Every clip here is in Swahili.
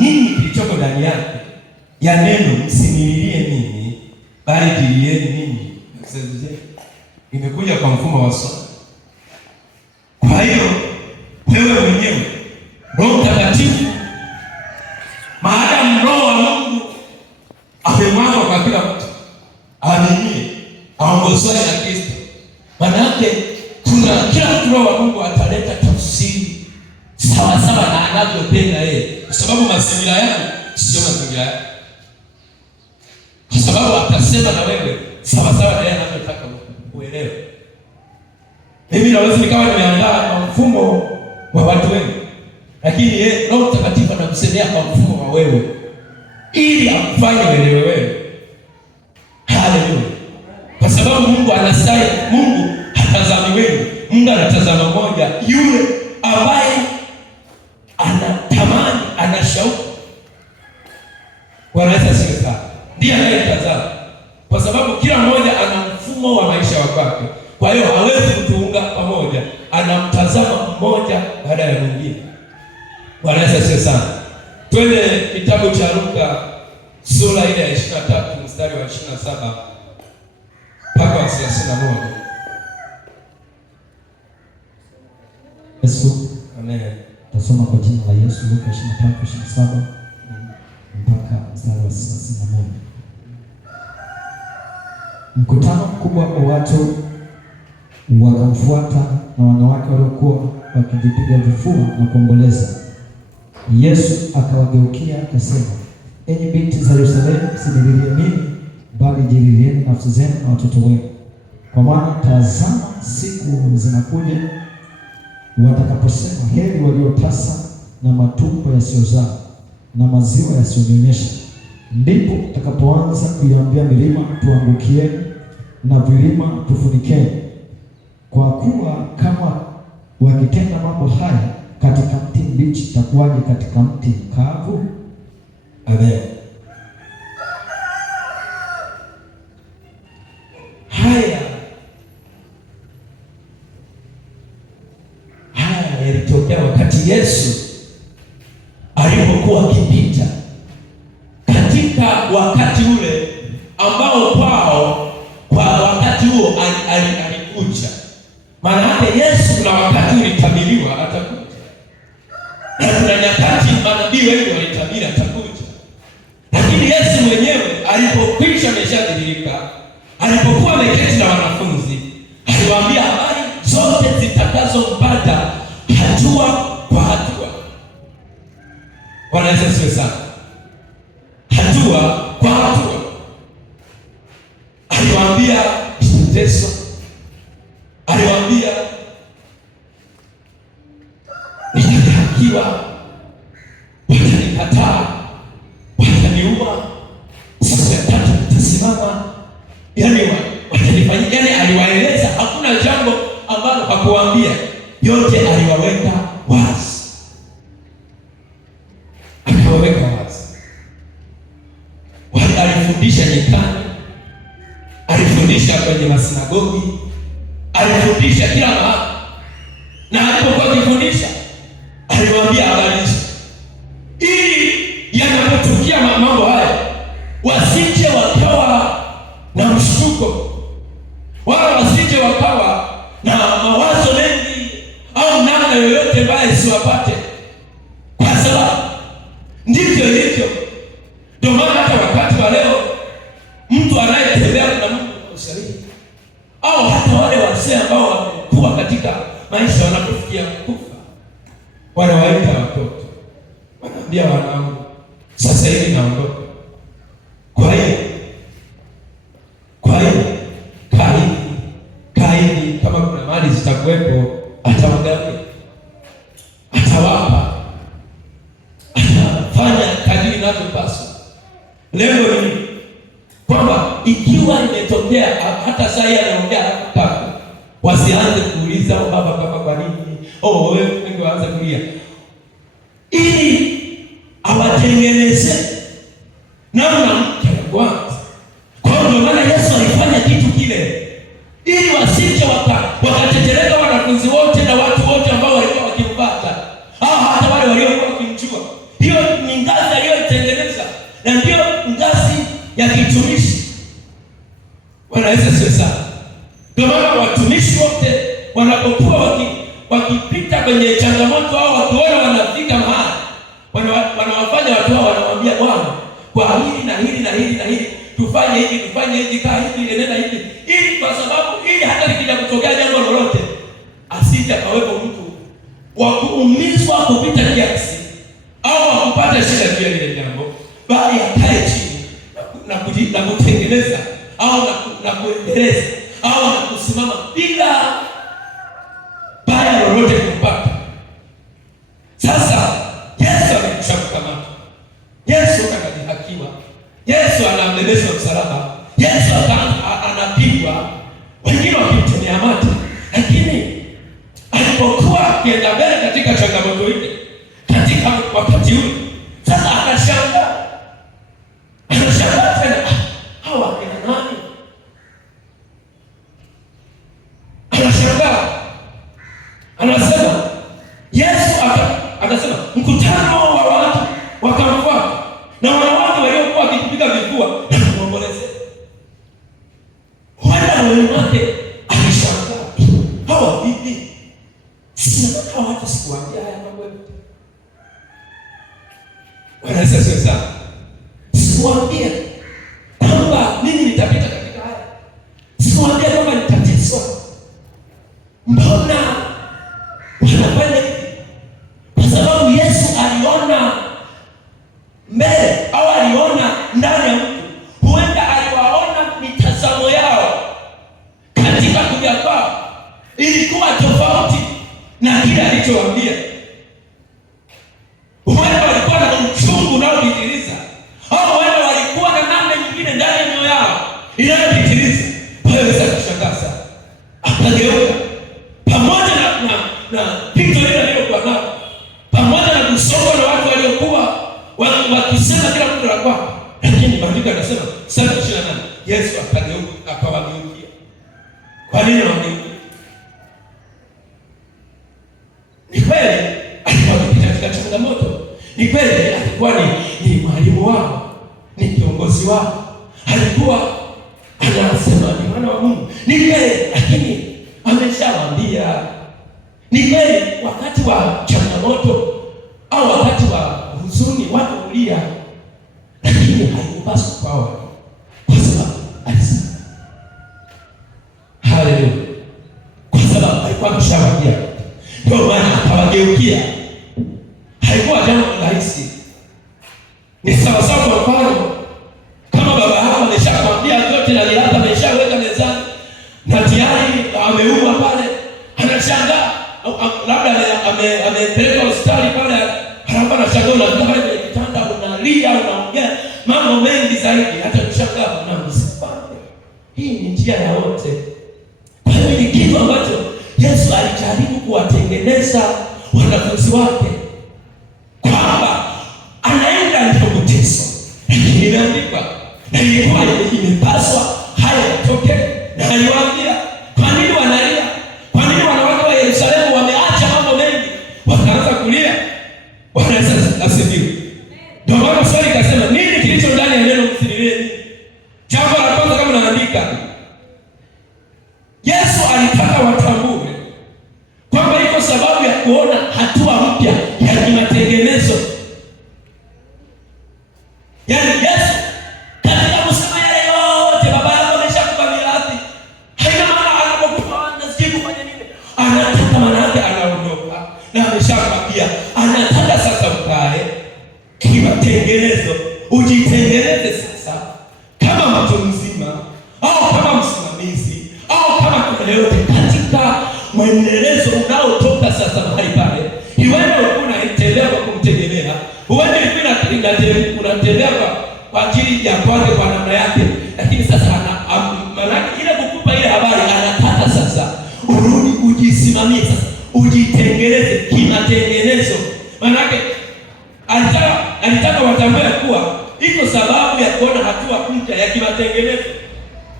nini kilichoko ndani yake ya neno, msinililie mimi bali jilieni ninyi. Imekuja kwa mfumo wa swali. Kwa hiyo wewe mwenyewe Roho Mtakatifu, maadamu Roho wa Mungu amemwagwa kwa kila mtu aaminie, aongozwe na Kristo, maana yake kuna kila mtu Roho wa Mungu ataleta tafsiri sawa sawa na anavyopenda yeye, kwa sababu mazingira yako sio mazingira yako, kwa sababu atasema na wewe sawa sawa na yeye anavyotaka uelewe. Mimi naweza nikawa nimeandaa kwa mfumo wa watu wengi, lakini yeye Roho Mtakatifu anakusemea kwa mfumo wa wewe ili akufanye uelewe wewe. Haleluya! Kwa sababu Mungu anastahili. Mungu hatazami wengi, Mungu anatazama moja, yule ambaye anatamani, anashauku. Wanaweza sika ndiye anayetazama, kwa sababu kila mmoja ana mfumo wa maisha wake. Kwa hiyo hawezi kutuunga pamoja, anamtazama mmoja baada ya mwingine. Wanaweza sika sana. Twende kitabu cha Luka sura ile ya 23 mstari wa 27 mpaka 31. Yesu, amen. Tasoma kwa jina la Yesu, Luka 23:27 mpaka mstari wa 31. Mkutano mkubwa wa watu wakamfuata na wanawake waliokuwa wakijipiga vifua na kuomboleza. Yesu akawageukia akasema, enyi binti za Yerusalemu, msinililie mimi, bali jililieni nafsi zenu na watoto wenu. Kwa maana tazama, siku zinakuja watakaposema, heri waliotasa na matumbo yasiyozaa na maziwa yasiyonyonyesha. Ndipo utakapoanza kuiambia milima, tuangukieni, na vilima, tufunikeni. Kwa kuwa kama wakitenda mambo haya katika mti mbichi, itakuwaje katika mti mkavu? Amen. Haya yalitokea wakati Yesu alipokuwa akipita katika wakati ule ambao kwa wakati huo alikuja. Maana yake Yesu na wakati ulitabiriwa atakuja, na kuna nyakati manabii wengi walitabiri atakuja, lakini Yesu mwenyewe alipokwisha ameshadhihirika, alipokuwa ameketi na wanafunzi, aliwaambia habari zote zitakazompata hatua kwa hatua. Wanaweza siwe sana, hatua kwa hatua. Aliwaambia mateso, aliwaambia nitadhihakiwa, watanikataa, wataniua, siku ya tatu nitasimama, yaani watanifanyia. Yaani aliwaeleza, hakuna jambo ambalo hakuwaambia, yote aliwaweka wazi, akawaweka wazi. Alifundisha nyikani, alifundisha kwenye masinagogi, alifundisha kila mahali, na alipokuwa akifundisha aliwaambia habari hizo, ili yanapotukia mambo haya wasije wakawa na mshtuko, wala wasije wakawa na mawazo mengi au namna yoyote mbaya siwapate, kwa sababu ndivyo hivyo. Ndio maana hata wakati wa leo mtu anayetembea na Mungu kwa ushahidi, au hata wale wazee ambao wamekuwa katika maisha wanapofikia kufa, wanawaita watoto, wanaambia wanangu, sasa hivi naondoka. Kwa hiyo kaini, kama kuna mali zitakuwepo atawagawia, atawapa, atafanya kadiri inavyopaswa. Lengo ni kwamba ikiwa imetokea hata saa hii anaongea hapa, wasianze kuuliza baba kwa nini, wewe wengi waanze kulia, ili awatengeneze namna mpya ya kwanza. Kwa hiyo ndio maana Yesu alifanya kitu kile, ili wasije wakatetereka wanafunzi wote na watu wote ambao walikuwa wakimfuata, hata wale waliokuwa wakimjua. Hiyo ni ngazi kitumishi. Wanaweza sio sana. Ndio maana watumishi wote wanapokuwa wakipita kwenye changamoto au wakiona wanafika mahali, wanawafanya watu wao, wanamwambia Bwana, kwa hili na hili na hili na hili tufanye hivi, kaa hivi, enenda hivi, ili kwa sababu ili hata likija kutokea jambo lolote asije kawepo mtu wa kuumizwa kupita kiasi au wa kupata shida juu ya lile jambo, bali akae chini na kutengeneza au na kuendeleza au na kusimama bila baya lolote kupata. Sasa Yesu amekwisha kukamata, Yesu akadhihakiwa, Yesu anambebeshwa msalaba, Yesu anapigwa, wengine wakimtemea mate, lakini alipokuwa akienda mbele katika changamoto ile, katika wakati ule, sasa anashangaa tena, hawa kina nani? Anashangaa, anasema Yesu akasema, mkutano wa watu wakamfuata na wanawake waliokuwa wakipiga vifua na kumwombolezea. Huenda moyoni mwake alishangaa, hawa vipi? Hawa watu sikuambia haya mambo yote? Wanaweza sio sana, sikuambia kwamba mimi nitapita katika haya, sikuambia kwamba nitateswa. Mbona wanafanya hivi? Kwa sababu Yesu aliona mbele au aliona ndani ya mtu. Huenda aliwaona mitazamo yao katika kuja kwao ilikuwa tofauti na kile alichowaambia. Huenda walikuwa na uchungu unaopitiliza, au huenda walikuwa na namna nyingine ndani ya mioyo yao inayopitiliza. Waweza kushangaa sana, akageuka pamoja na pito lile alilokuwa nao, pamoja na kusongwa na watu waliokuwa wakisema kila mtu la kwake. Lakini maandiko yanasema sura 28 Yesu akageuka akawageukia. Kwa nini wageukia? Ni kweli alikuwa katika changamoto, ni kweli alikuwa ni mwalimu wao, ni kiongozi wao, alikuwa anasema ni mwana wa Mungu, ni kweli, lakini ameshawaambia. Ni kweli wakati wa changamoto au wakati wa huzuni watu kulia, lakini haikupaswa kwao, kwa sababu alisema haleluya, kwa sababu alikuwa ameshawaambia. Ndio maana akawageukia. Haikuwa jambo rahisi. Ni sawa sawa, kwa mfano kama baba yako ameshakwambia yote na liadha ameshaweka mezani na tayari ameumwa pale, anashangaa labda amepeleka hospitali pale, halafu anashangaa unakaa pale kwenye kitanda unalia, unaongea mambo mengi zaidi, hata kushangaa na msipande. Hii ni njia ya wote. Kwa hiyo ni kitu ambacho Yesu alijaribu kuwatengeneza wanafunzi wake kwamba anaenda ndio kuteswa, lakini imeandikwa na ilikuwa imepaswa haya yatoke, na aliwaambia kwa nini wanalia, kwa nini wanawake wa Yerusalemu wameacha mambo mengi wakaanza kulia. Wanaweza asifiwe. Ndio maana swali kasema nini kilicho ndani ya neno msilieni. Jambo la kwanza kama naandika, Yesu alitaka watambue kwamba iko sababu ya kuona hatua mpya ya kimatengenezo. Yaani Yesu katika kusema yale yote baba yako ameshakupa mirathi, haina maana anapokupa anasikia kufanya nini. Anataka manake anaondoka na ameshakwambia, anataka sasa ukae kimatengenezo, ujitengeneze sasa kama mtu mzima au kama msimamizi au kama kuna yote katika mwendelezo unaotoka sasa mahali pale. Huenda ulikuwa unatembea kwa kumtegemea, huenda ulikuwa unatembea kwa ajili ya kwake kwa namna yake, lakini sasa maanake ile kukupa ile habari, anataka sasa urudi ujisimamie sasa, ujitengeneze kimatengenezo. Maanake alitaka watambue kuwa iko sababu ya kuona hatua mpya ya kimatengenezo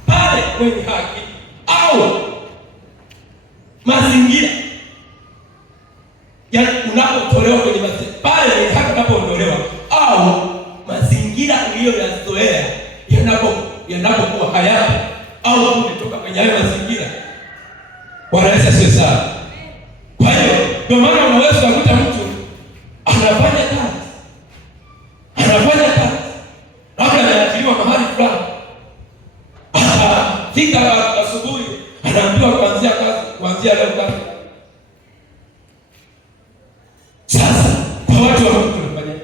pale kwenye haki au mazingira, yaani unapotolewa kwenye mazingira pale haki unapoondolewa au mazingira uliyoyazoea yanapo fika asubuhi, anaambiwa kuanzia leo kazi. Sasa kwa watu wa Mungu tunafanya,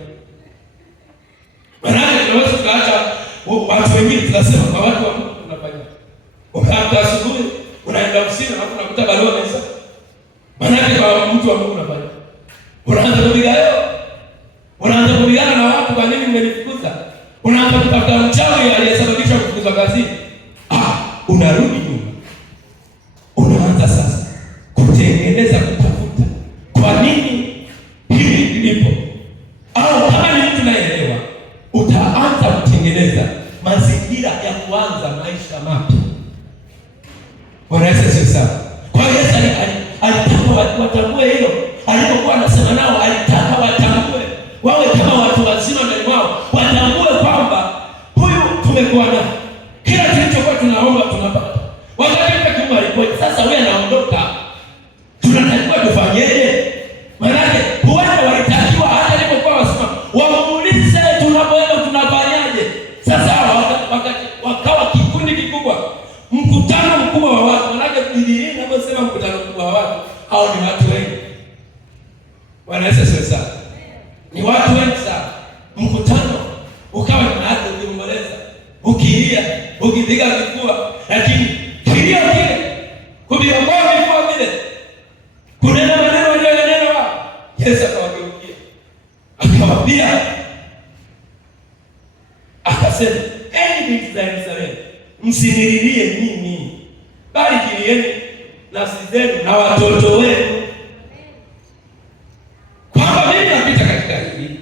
maana tunaweza kuacha watu wengine, tunasema kwa watu wa Mungu tunafanya. Ukaamka asubuhi, unaenda ofisini na unakuta barua mesa. Maana kwa mtu wa Mungu unafanya, unaanza kupigana na watu, kwa nini mmenifukuza? Unaanza kutafuta mchawi aliyesababisha kufukuzwa kazini. Unarudi nyuma, unaanza sasa kutengeneza, kutafuta kwa nini hili lilipo, au kama ni mtu naelewa, utaanza kutengeneza mazingira ya kuanza maisha mapya. Bwana Yesu asifiwe sana. Kwa hiyo Yesu alitaka watambue hilo. Alipokuwa anasema nao, alitaka watambue, wawe kama watu wazima ndani wao, watambue kwamba huyu tumekuwa naye, kila kilichokuwa tunaomba tunapata. Wakati Mungu alikuwa sasa wewe anaondoka, tunatakiwa tufanyeje? Maana huenda walitakiwa hata alipokuwa wasema wamuulize tunapoenda tunafanyaje. Sasa wakati wakawa kikundi kikubwa, mkutano mkubwa wa watu. Maana Biblia inaposema mkutano mkubwa wa watu, hao ni watu wengi. Bwana Yesu asifiwe sana. Ni watu wengi sana. Mkutano ukawa na hata ukiomboleza, ukilia, ukipiga kifua, lakini kilio kile, kubiomboa kifua kile, kunena maneno yaliyonenwa wao, Yesu akawageukia, akawaambia, akasema, enyi binti za Yerusalemu, msinililie mimi, bali kilieni nafsi zenu na watoto wenu. Kwamba mimi napita katika hili,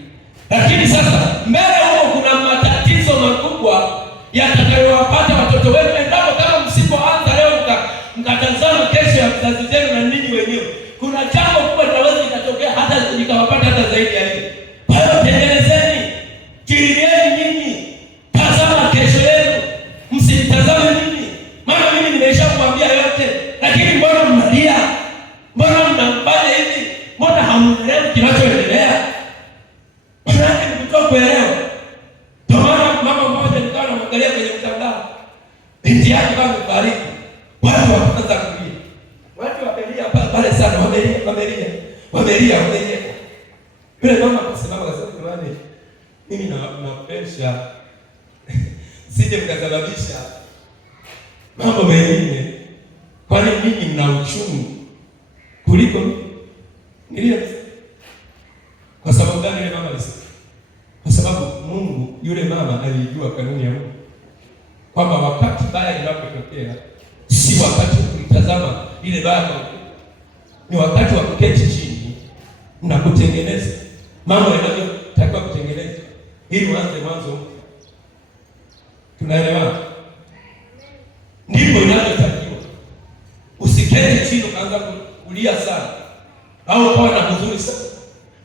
lakini sasa mbele huko kuna matatizo makubwa yatakayowapata watoto wenu endapo kama msipoanza leo mkatazama kesho ya vizazi vyenu na ninyi wenyewe. Kuna jambo kubwa linaweza likatokea hata likawapata hata zaidi ya hili. Kwa hiyo tengenezeni, kilieni nyinyi, tazama kesho yenu, msitazame mimi. Maana mimi nimeshakwambia yote, lakini mbona mnalia? Mbona mnafanya hivi? Mbona hamwelewi kinachoendelea? Maana nikitoka kuelewa. Ndio maana mama mmoja nikawa namwangalia kwenye mtandao, binti yake kama amefariki, watu wakaanza kulia. Watu wamelia pale sana, wamelia. Yule mama akasema jamani, mimi na presha sije mkasababisha mambo mengine, kwani mimi mna uchungu kuliko nilia. Kwa sababu gani yule mama alisema? Kwa sababu Mungu, yule mama alijua kanuni ya Mungu, kwamba wakati baya linapotokea si wakati wa kutazama ile baya, ni wakati wa kuketi chini na kutengeneza mambo yanavyotakiwa kutengenezwa ili uanze mwanzo. Tunaelewana? Ndipo inavyotakiwa. Usiketi chini ukaanza kulia sana au kuwa na huzuni sana.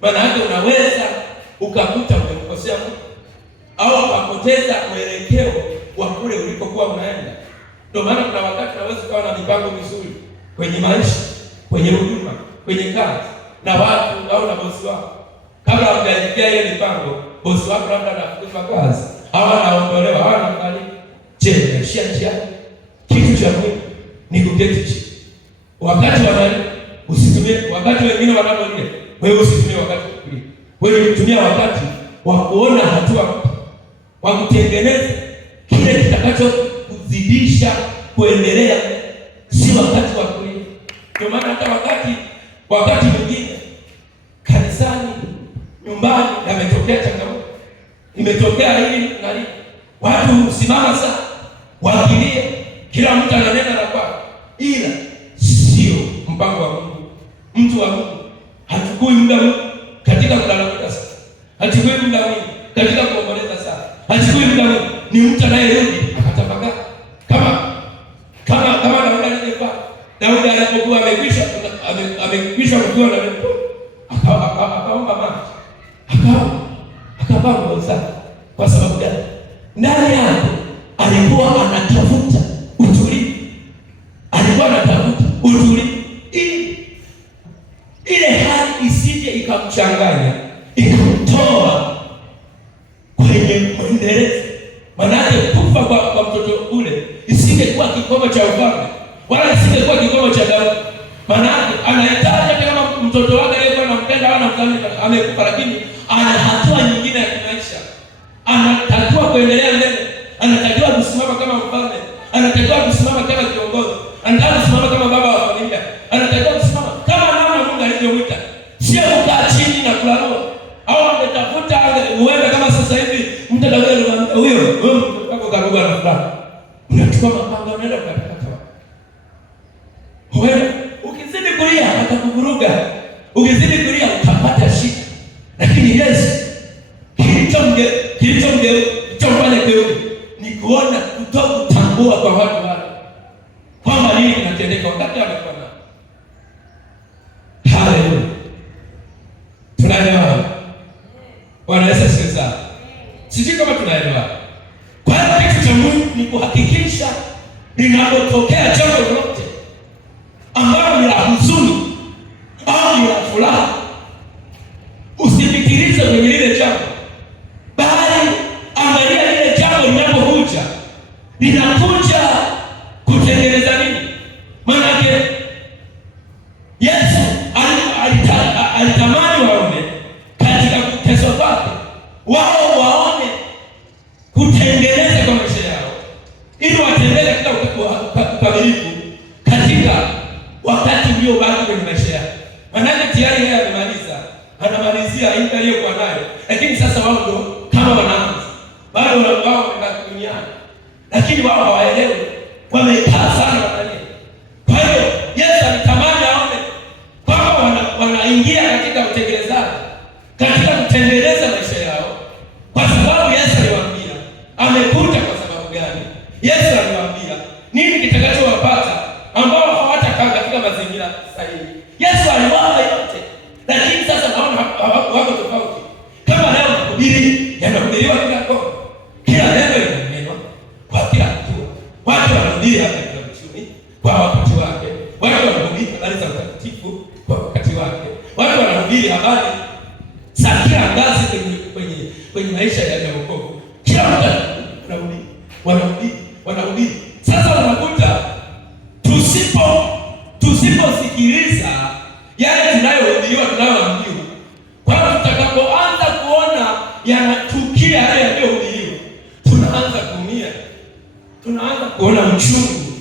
Maana yake unaweza ukakuta umemkosea Mungu au ukapoteza mwelekeo wa kule ulikokuwa unaenda. Ndio maana kuna wakati unaweza kuwa na mipango mizuri kwenye maisha, kwenye huduma, kwenye kazi na watu au na bosi wako. Kabla hujafikia ile mipango, bosi wako labda anafukuzwa kazi au anaondolewa au anafariki. Je, unashia njia? Kitu cha muhimu ni kuketi chini. Wakati usitumie wakati wengine wanapolia, wewe usitumie wakati wa kulia. Wewe utumia wakati wa kuona hatua, wa kutengeneza kile kitakacho kuzidisha kuendelea, si wakati wa kulia. Kwa maana hata wakati mwingine kanisani, nyumbani yametokea changamoto, imetokea hili na hili, watu usimama sana wakilia, kila mtu ananena na kwake, ila sio mpango wa Mungu. Mtu wa Mungu hachukui muda katika kulalamika sana, hachukui muda mwingi katika kuomboleza sana, hachukui muda mwingi. Ni mtu anayerudi akatafakari kama Daudi aliyefanya. Daudi alipokuwa amekwisha kuwa na akaomba maji, akavaa nguo zake. Kwa sababu gani? Ndani yake alikuwa anatafuta utulivu, ile hali isije ikamchanganya, ikamtoa kwenye mwendelezo. Maana kufa kwa mtoto ule isingekuwa kikomo cha ufalme, wala isingekuwa kikomo cha Daudi. Maana anahitaji hata kama mtoto wake aliyekuwa anampenda au anamdhamini amekufa, lakini ana hatua nyingine ya kimaisha. Anatakiwa kuendelea mbele, anatakiwa kusimama kama mfalme, anatakiwa kusimama kama kiongozi, anatakiwa kusimama kama baba wa familia, anatakiwa kusimama kama namna Mungu alivyomwita, sio kukaa chini na kulala au ametafuta uende kama sasa hivi mtu atakwenda huyo mtoto karuga na fulani, unachukua mapanga unaenda kukata. Wewe ukizidi kulia atakuvuruga, ukizidi kulia utapata shida. Lakini Yesu kilichomfanya Daudi ni kuona, kutambua kwa watu wale kwamba nini kinatendeka wakati amekuwa nao. Haleluya, tunaelewa? Bwana Yesu asifiwe. Sijui kama tunaelewa. Kwa hiyo kitu cha Mungu ni kuhakikisha linapotokea jambo lolote ambalo ni la huzuni au ni la furaha, usifikirize kwenye lile jambo, bali angalia lile jambo linapokuja linakuja kutengeneza nini. Maana yake Yesu alitamani waone katika kuteswa kwake, wao waone kutengeneza kwa maisha yao, ili watembee katika ukamilifu katika wakati uliobaki kwenye maisha yao. Maana tayari yeye anamalizia ile aliyokuwa nayo, lakini sasa wao ndio kama wanaanza, bado wao wamebaki duniani, lakini wao hawaelewi, wamekaa sana wanalia. Kwa hiyo Yesu alitamani aone kwamba wanaingia katika utekelezaji, katika kutengeneza maisha yao, kwa sababu Yesu aliwaambia amekuja kwa sababu gani. Yesu aliwaambia nini kitakachowapata ambao hawatakaa katika mazingira sahihi. Yesu aliwapa yote, lakini sasa naona wako tofauti. Kama leo mahubiri yanahubiriwa kila kona, kila neno linanenwa kwa kila hatua, watu wanahubiri hapa katika uchumi kwa wakati wake, watu wanahubiri habari za utakatifu kwa wakati wake, watu wanahubiri habari za kila ngazi kwenye maisha ya wokovu. Kila mtu wanahubiri. Sasa unakuta tusiposikiliza yale tunayohubiriwa, tunayoambiwa, kwa tutakapoanza kuona yanatukia yale yaliyohubiriwa, tunaanza kuumia, tunaanza kuona uchungu,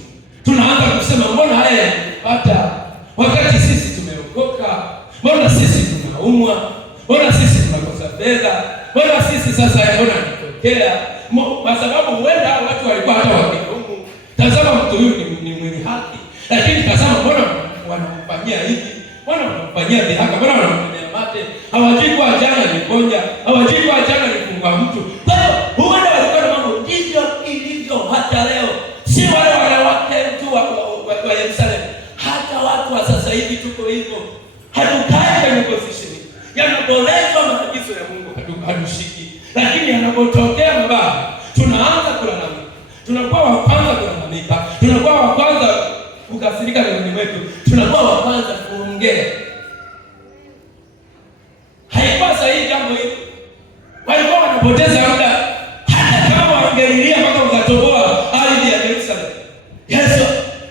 tunaanza kusema mbona haya yanapata wakati sisi tumeokoka, mbona sisi tunaumwa, mbona sisi tunakosa fedha, mbona sisi sasa mbona yanatokea. Kwa sababu huenda watu walikuwa hata wakihukumu, tazama mtu huyu ni mwenye haki, lakini tazama mbona wanamfanyia hivi, mbona wanamfanyia dhihaka, mbona wanamfanyia mate, hawajui kwa jana aliponya, hawajui kwa jana alifungua mtu. Kwa hiyo huenda walikuwa na mambo. Ndivyo ilivyo hata leo, si wale wanawake tu wa Yerusalemu, hata watu wa sasa hivi tuko hivyo. Hatukai kwenye position, yanapoletwa maagizo ya Mungu hatushiki, lakini yanapotokea mabaya tunaanza kulalamika, tunakuwa wa kwanza kulalamika, tunakuwa wa kwanza kukasirika ndani mwetu, tunakuwa wa kwanza kuongea. Haikuwa sahihi jambo hili. Walikuwa wanapoteza muda, hata kama wangelilia mpaka ukatoboa ardhi ya Yerusalemu,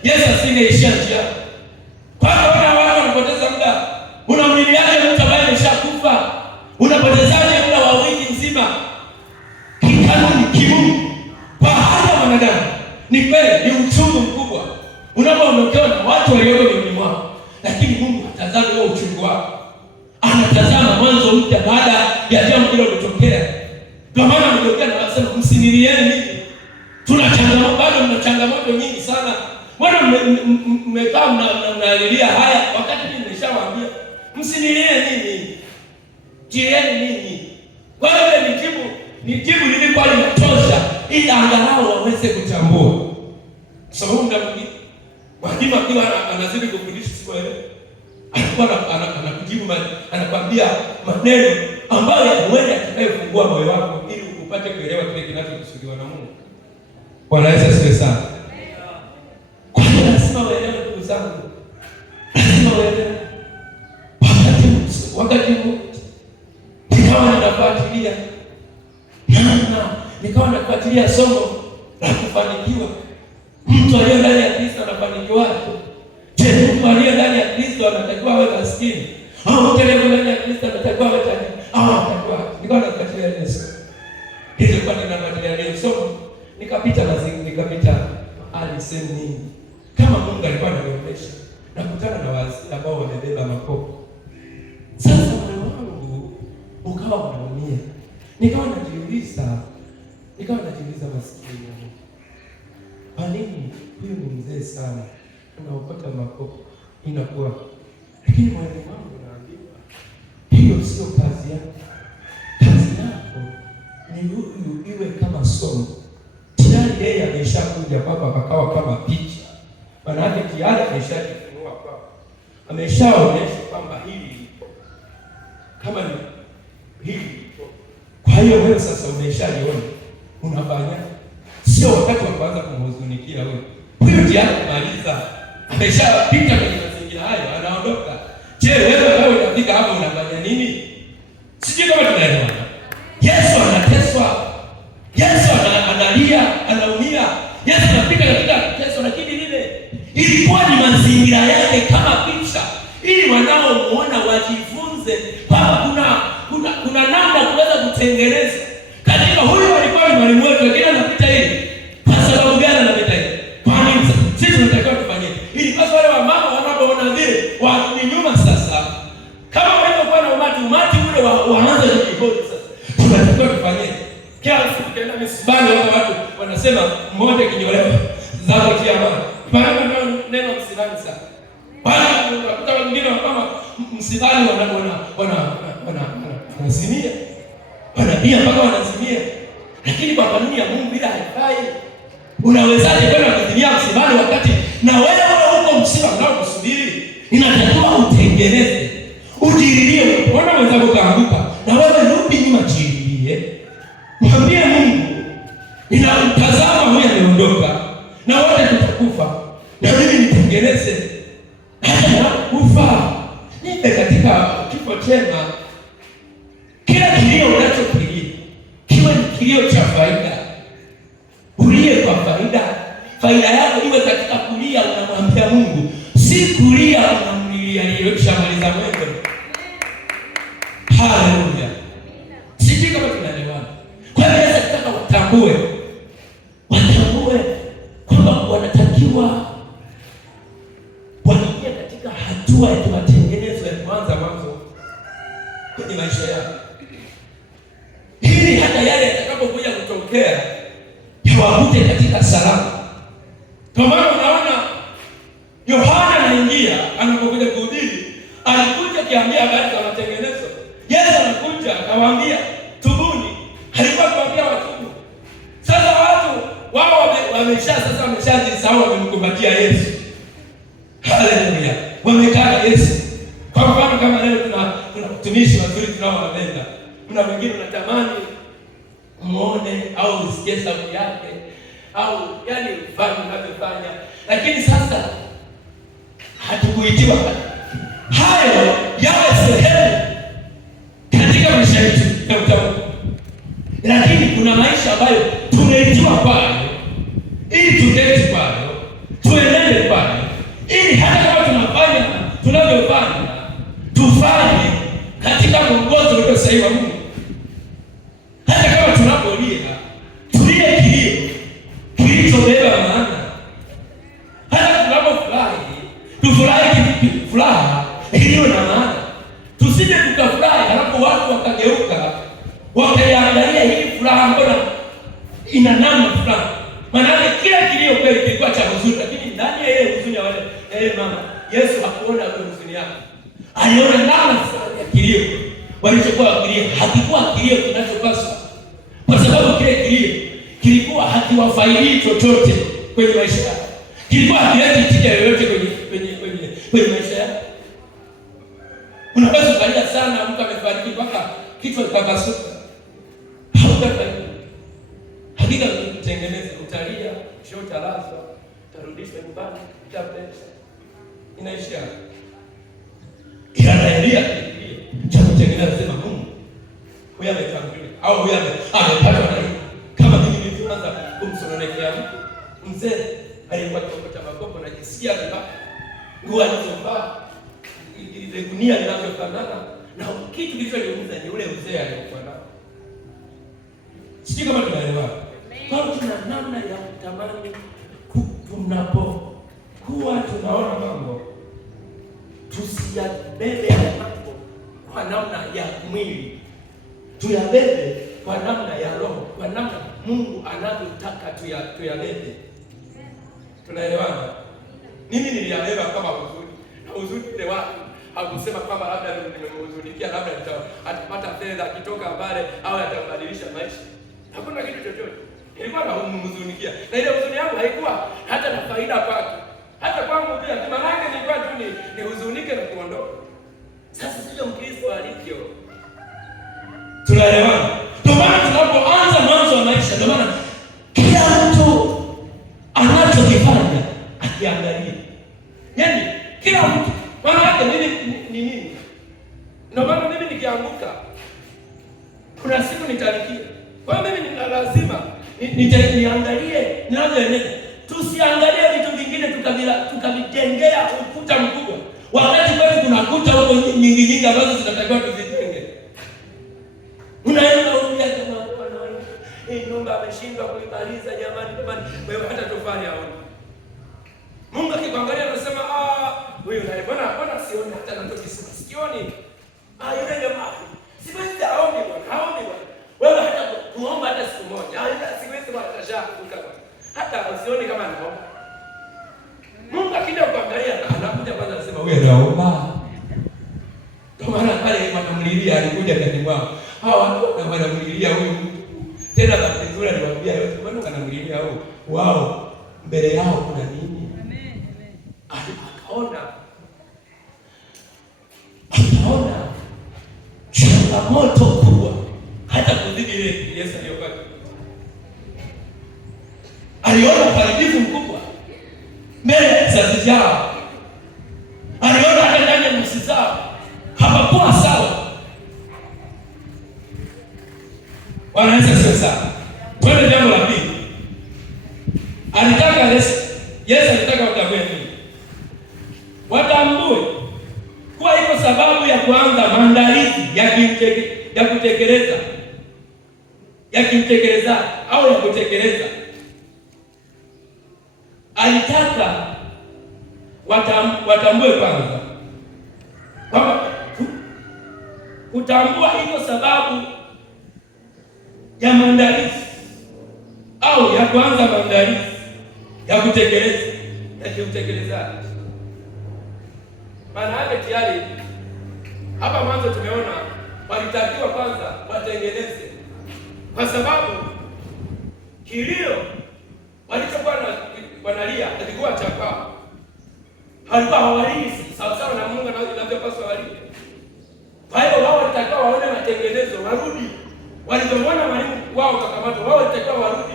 Yesu asingeishia njia. Kwa hiyo watu wanapoteza muda. Unamliliaje mtu ambaye ameshakufa? Unapotezaje muda wa wiki nzima kikanuni, kimungu, kwa hali ya wanadamu? Ni kweli ni uchungu mkubwa unapoondokewa na watu walioko miongoni mwao, lakini Mungu hatazama huo uchungu wako, anatazama mwanzo mpya baada ya jambo hilo kutokea. Kwa maana mtokea na wasema msinilieni mimi. Tuna changamoto, bado mna changamoto nyingi sana. Mbona mmekaa mnalilia haya wakati mimi nimeshawaambia msinilie nini? Jieni nini? Kwa hiyo ni jibu lilikuwa linatosha ili angalau waweze kutambua. Sababu muda mwingine mwalimu akiwa anazidi kufundisha siku ile, alikuwa anakujibu, anakuambia maneno ambayo huenda yatakayofungua moyo wako ili upate kuelewa kile kinachokusudiwa na Mungu. Bwana Yesu asifiwe sana. Kwa hiyo lazima uelewe, ndugu zangu, lazima uelewe. Wakati nikawa nafuatilia somo la kufanikiwa Mtu aliye ndani ya Kristo anafanikiwa. Je, mtu aliye ndani ya Kristo anatakiwa awe maskini? Au mtu aliye ndani ya Kristo anatakiwa awe tajiri? Anatakiwa. Nikawa nafuatilia Yesu. Hizo kwa ninafuatilia Yesu. Nikapita sehemu nyingi. Kama Mungu alikuwa ananionyesha, nakutana na wazee ambao wamebeba makopo. Sasa moyo wangu ukawa unaumia. Nikawa najiuliza maskini. Kwa nini huyu ni mzee sana unaopata makopo inakuwa? Lakini moyoni wangu naambiwa hiyo sio kazi yako. Kazi yako ni huyu iwe kama somo. Tayari yeye ameshakuja kwamba pakawa kama picha. Maana yake tayari ameshajifunua kwamba ameshaonyesha kwamba hili kama ni hili. Kwa hiyo wewe sasa umeshaliona, unafanya. Sio wakati wa kuanza kumhuzunikia wewe. Huyu tayari kumaliza, ameshapita kwenye mazingira hayo, anaondoka. Je, wewe unafika hapo unafanya nini? Sijui kama tunaelewana. Yesu anateswa. Yesu analia, anaumia. Yesu anapita katika mateso, lakini lile ilikuwa ni mazingira yake kama picha, ili wanaomuona wajifunze kwamba kuna namna kuweza kutengeneza. Katika huyu alikuwa ni mwalimu wetu, lakini anapita hili. Kwa sababu gani anapita hili? Kwa nini sisi tunatakiwa tufanye ili basi wale wamama wanapoona vile warudi nyuma sasa? Kama walivyokuwa na umati ule waanze kujihodi sasa. Tunatakiwa tufanye. Kila siku tukienda misibani watu wanasema mmoja kinyolewa zao tia mama. Bado neno msibani sasa. Bado unakuta wengine kama msibani wanazimia. Wanabia mpaka wanazimia. Lakini kwa kanuni ya Mungu bila haifai. Unawezaje kwenda kuzimia msibani wakati na wewe huko msiba unaokusubiri? Inatakiwa utengeneze. Ujiridie. Unaona mwenzako kaanguka na wewe rudi nyuma jiridie. Mwambie Mungu, ninamtazama huyu ameondoka na wote tutakufa. Na mimi nitengeneze. Hata kufa. Nipe katika kifo chema. Kila kilio unachokilia kiwe ni kilio cha faida. Ulie kwa faida. Faida yako iwe katika kulia unamwambia Mungu, si kulia unamlilia aliyeshamaliza mwendo. Haleluya. Sisi kama tunaelewana. Kwa hiyo nataka watambue kwamba wanatakiwa waingie katika hatua ya matengenezo ya mwanzo kwenye maisha yao, ili hata yale yatakapokuja kutokea yawakute katika salama. Kwa maana unaona Yohana anaingia, anapokuja kuhubiri, alikuja kiambia habari za matengenezo. Yesu anakuja akawaambia tubuni. Alikuwa kuambia watubu. Sasa watu wao wameshajisahau, wamemkumbatia Yesu. Haleluya. Wamekaa Yesu. Kwa mfano kama leo tuna watumishi wazuri tunaowapenda. Kuna wengine unatamani muone au usikie sauti yake au yani ufanye unavyofanya, lakini sasa hatukuitiwa hayo yawe sehemu katika maisha yetu ya utamu. Lakini kuna maisha ambayo tumeitiwa kwayo ili tuketi kwayo, tuenende kwayo, ili hata kama tunafanya tunavyofanya tufanye katika mwongozo ulio sahihi wa Mungu. Hata kama tunapolia tulie kilio kilichobeba maana. Hata tunapofurahi tufurahi furaha iliyo na maana. Tusije tukafurahi halafu watu wakageuka wakaiangalia hii furaha mbona ina namna fulani. Maana kila kilio kweli kilikuwa cha huzuni, lakini ndani ya ile huzuni ya wale mama Yesu hakuona ile huzuni yake. Aliona namna fulani ya kilio walichokuwa wakilia. Hakikuwa kilio kinachopaswa, kwa sababu kile kilio kilikuwa hakiwafaidi chochote kwenye maisha yao. Kilikuwa hakileti tija yoyote kwenye maisha yao. Unaweza kulia sana mtu amefariki mpaka kichwa kikapasuka. Hautafaidi. Hakika ukitengeneza utalia, kisha utalazwa, utarudishwa nyumbani, utapesa. Inaishia. Anaendelea cha kutengeneza sema Mungu. Huyu ametangulia au huyu amepata na kama mimi nilianza kumsononekea mzee alikuwa akiokota makopo na jisikia vibaya, nguo alizovaa ile gunia linavyofanana na kitu kilichoniumiza ni ule uzee aliokuwa nao. Sijui kama tunaelewa. Kwa hiyo tuna namna ya kutamani tunapokuwa tunaona mambo, tusiyabebe mambo kwa namna ya mwili, tuyabebe kwa namna ya roho, kwa namna Mungu anavyotaka tuyabebe. Tunaelewana? Mimi niliyabeba kama huzuni, na huzuni ile watu hakusema kwamba labda nimemhuzunikia, labda atapata fedha akitoka pale au atabadilisha maisha. Hakuna kitu chochote. Nilikuwa namhuzunikia. Na ile huzuni yangu haikuwa hata na faida kwake. Hata kwangu pia, maana yake nilikuwa tu nihuzunike na kuondoka. Sasa sio Mkristo alivyo. Tunaelewana? Ndio maana tunapoanza mwanzo wa maisha, ndio maana kila mtu anachokifanya akiangalia. Yaani kila mtu, maana yake mimi ni nini? Ndio maana mimi nikianguka kuna siku nitalikia. Kwa hiyo mimi ni lazima niangalie ninavyoenenda. Tusiangalie vitu vingine tukavitengea ukuta mkubwa. Wakati bado kuna kuta huko nyingi ambazo zinatakiwa tuzitenge. Unaenda unaambia kama wanaona hii nyumba ameshindwa kuimaliza jamani. Wewe hata tofali haoni. Mungu akiangalia anasema huyu ndiye bwana sioni hata na ndoto sikioni. Yule jamaa siwezi haoni bwana. Wewe hata kuomba hata siku moja. Siwezi kutashakuka. Hata usioni kama anaomba. Mungu akija kuangalia anakuja kwanza anasema wewe anaomba. Kwa maana pale wanamlilia alikuja ndani mwao. Hawa watu wanamlilia huyu. Tena Baptista aliwaambia yote, mbona wanamlilia huyu? Wao mbele yao kuna nini? Amen. Akaona changamoto kubwa hata kuzidi ile Yesu aliyopata. Aliona uharibifu mkubwa mbele ya kizazi chao. Aliona hata ndani ya nafsi zao hapakuwa sawa. Wanaweza sio sawa. Twende jambo la pili. Alitaka Yesu alitaka watambue nini? Watambue kuwa iko sababu ya kuanza maandalizi ya kutekeleza au ya kutekeleza. Alitaka watambue kwanza kwamba kutambua iko sababu ya maandalizi au ya kuanza maandalizi ya kutekeleza. Maana yake tayari hapa mwanzo tumeona walitakiwa kwanza watengeneze, kwa sababu kilio walichokuwa wanalia kilikuwa cha kwao. Walikuwa hawalii sawasawa na Mungu anavyopaswa walie. Kwa hiyo wao walitakiwa waone matengenezo, warudi. Walipoona mwalimu wao kakamatwa, wao walitakiwa warudi,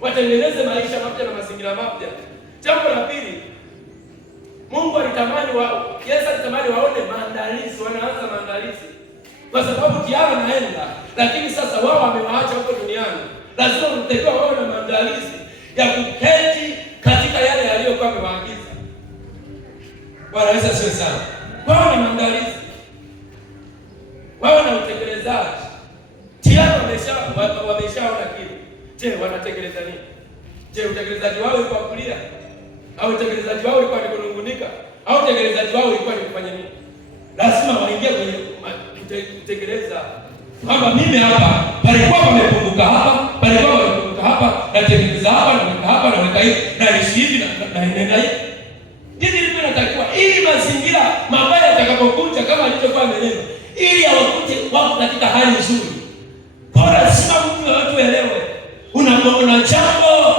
watengeneze maisha mapya na mazingira mapya. Jambo la pili, Mungu alitamani wao, Yesu alitamani waone maandalizi, wanaanza maandalizi. Kwa sababu tayari naenda, lakini sasa wao wamewaacha huko duniani. Lazima mtakiwa waone na maandalizi ya kuketi katika yale yaliyokuwa amewaagiza. Bwana Yesu asifiwe sana. Wao ni maandalizi. Wao na utekelezaji. Tayari wameshaona kitu. Je, wanatekeleza nini? Je, utekelezaji wao ulikuwa kulia? Au utekelezaji wao ulikuwa ni kunungunika? Au utekelezaji wao ulikuwa ni kufanya nini? Lazima waingie kwenye kutekeleza. Kwamba mimi hapa palikuwa pamepunguka hapa, palikuwa pamepunguka hapa, na tekeleza hapa na weka hivi na ishi hivi na nenda hivi. Hizi ndivyo inatakiwa ili mazingira mabaya yatakapokuja kama alivyokuwa amenena, ili awakute wako katika hali nzuri. Kwa lazima mtu watu elewe. Unapoona jambo,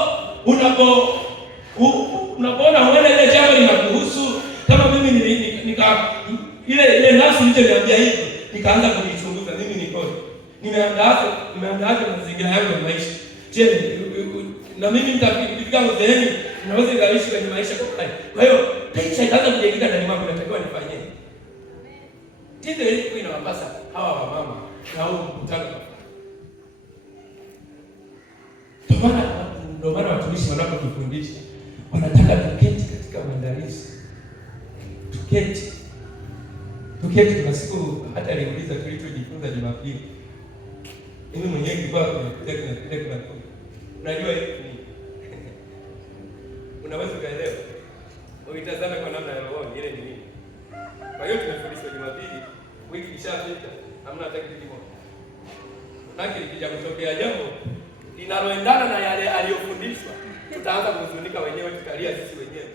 unapoona huenda ile jambo linakuhusu, kama mimi ile nafsi iliniambia hivi, nikaanza kujichunguza mimi nikoje. Nimeandaa mazingira yangu ya maisha. Je, na mimi nitafika uzeeni naweza nikaishi kwenye maisha kwa haya. Kwa hiyo picha itaanza kujengeka ndani mwangu, natakiwa nifanye. Tendo hili inawapasa hawa wamama na hao mkutano. Ndio maana watumishi wanapotufundisha wanataka tuketi katika maandalizi, tuketi. Kuna siku hata aliuliza tulichojifunza Jumapili, mimi mwenyewe kilikuwa kuna unajua hivi unaweza kaelewa, uitazame kwa namna ya roho ile ni nini. Kwa hiyo tumefundishwa Jumapili, wiki ishapita, hamna hata kitu kimoja. Lakini likija kutokea jambo linaloendana na yale aliyofundishwa, tutaanza kuhuzunika wenyewe, tutalia sisi wenyewe,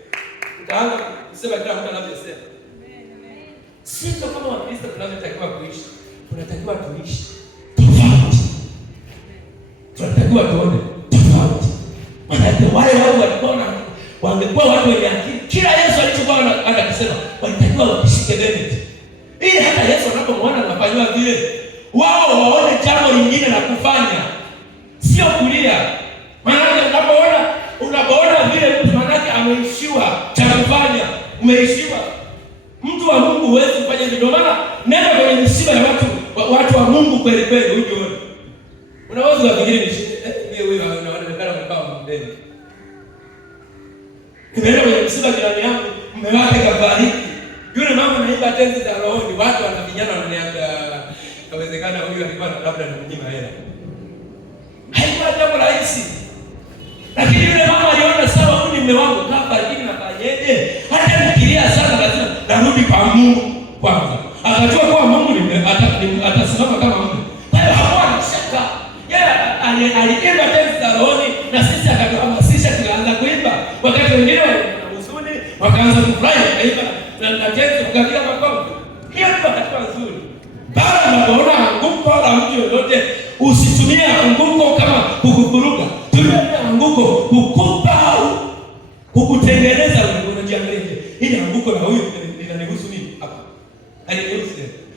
tutaanza kusema kila mtu anavyosema. Sisi kama Wakristo tunavyotakiwa kuishi, tunatakiwa tuishi tofauti, tunatakiwa tuone tofauti. Maana wale wao wangekuwa watu wenye akili, kila Yesu alichokuwa anakisema walitakiwa wakishike benefit, ili hata Yesu anapomwona anafanywa vile, wao waone jambo lingine la kufanya, sio kulia. Maana unapoona vile mtu manake ameishiwa cha kufanya, umeishiwa. Mtu wa Mungu huwezi kufanya hivyo. Ndio maana nenda kwenye misiba ya watu wa Mungu kweli kweli, ujione. Unaweza kufikiri ni wewe unaonekana kama mbele. Nimeenda kwenye msiba jirani yangu, mume wake kafariki. Yule mama anaimba tenzi za rohoni, watu wanavinyana wananiambia inawezekana huyu alikuwa labda anamnyima hela. Haikuwa jambo rahisi. Lakini yule mama aliona sawa, huyu ni mume wangu kafa, lakini nafanyaje? Hata nikilia sana lazima narudi kwa Mungu kwanza. Akajua kwa Mungu atasimama kama Mungu. Kwa hiyo hakuwa anashaka. Yeye aliimba tenzi za rohoni na sisi akatuhamasisha tukaanza kuimba. Wakati wengine walikuwa na huzuni, wakaanza kufurahi, wakaimba na tenzi wakapiga makofi. Hiyo ni hatua nzuri. Baba, unapoona anguko la mtu yoyote, usitumie anguko kama kukuvuruga. Tumia anguko kukupa au kukutengeneza. Unajiangalia, hili anguko la huyu linanihusu nini hapa? Halinihusu.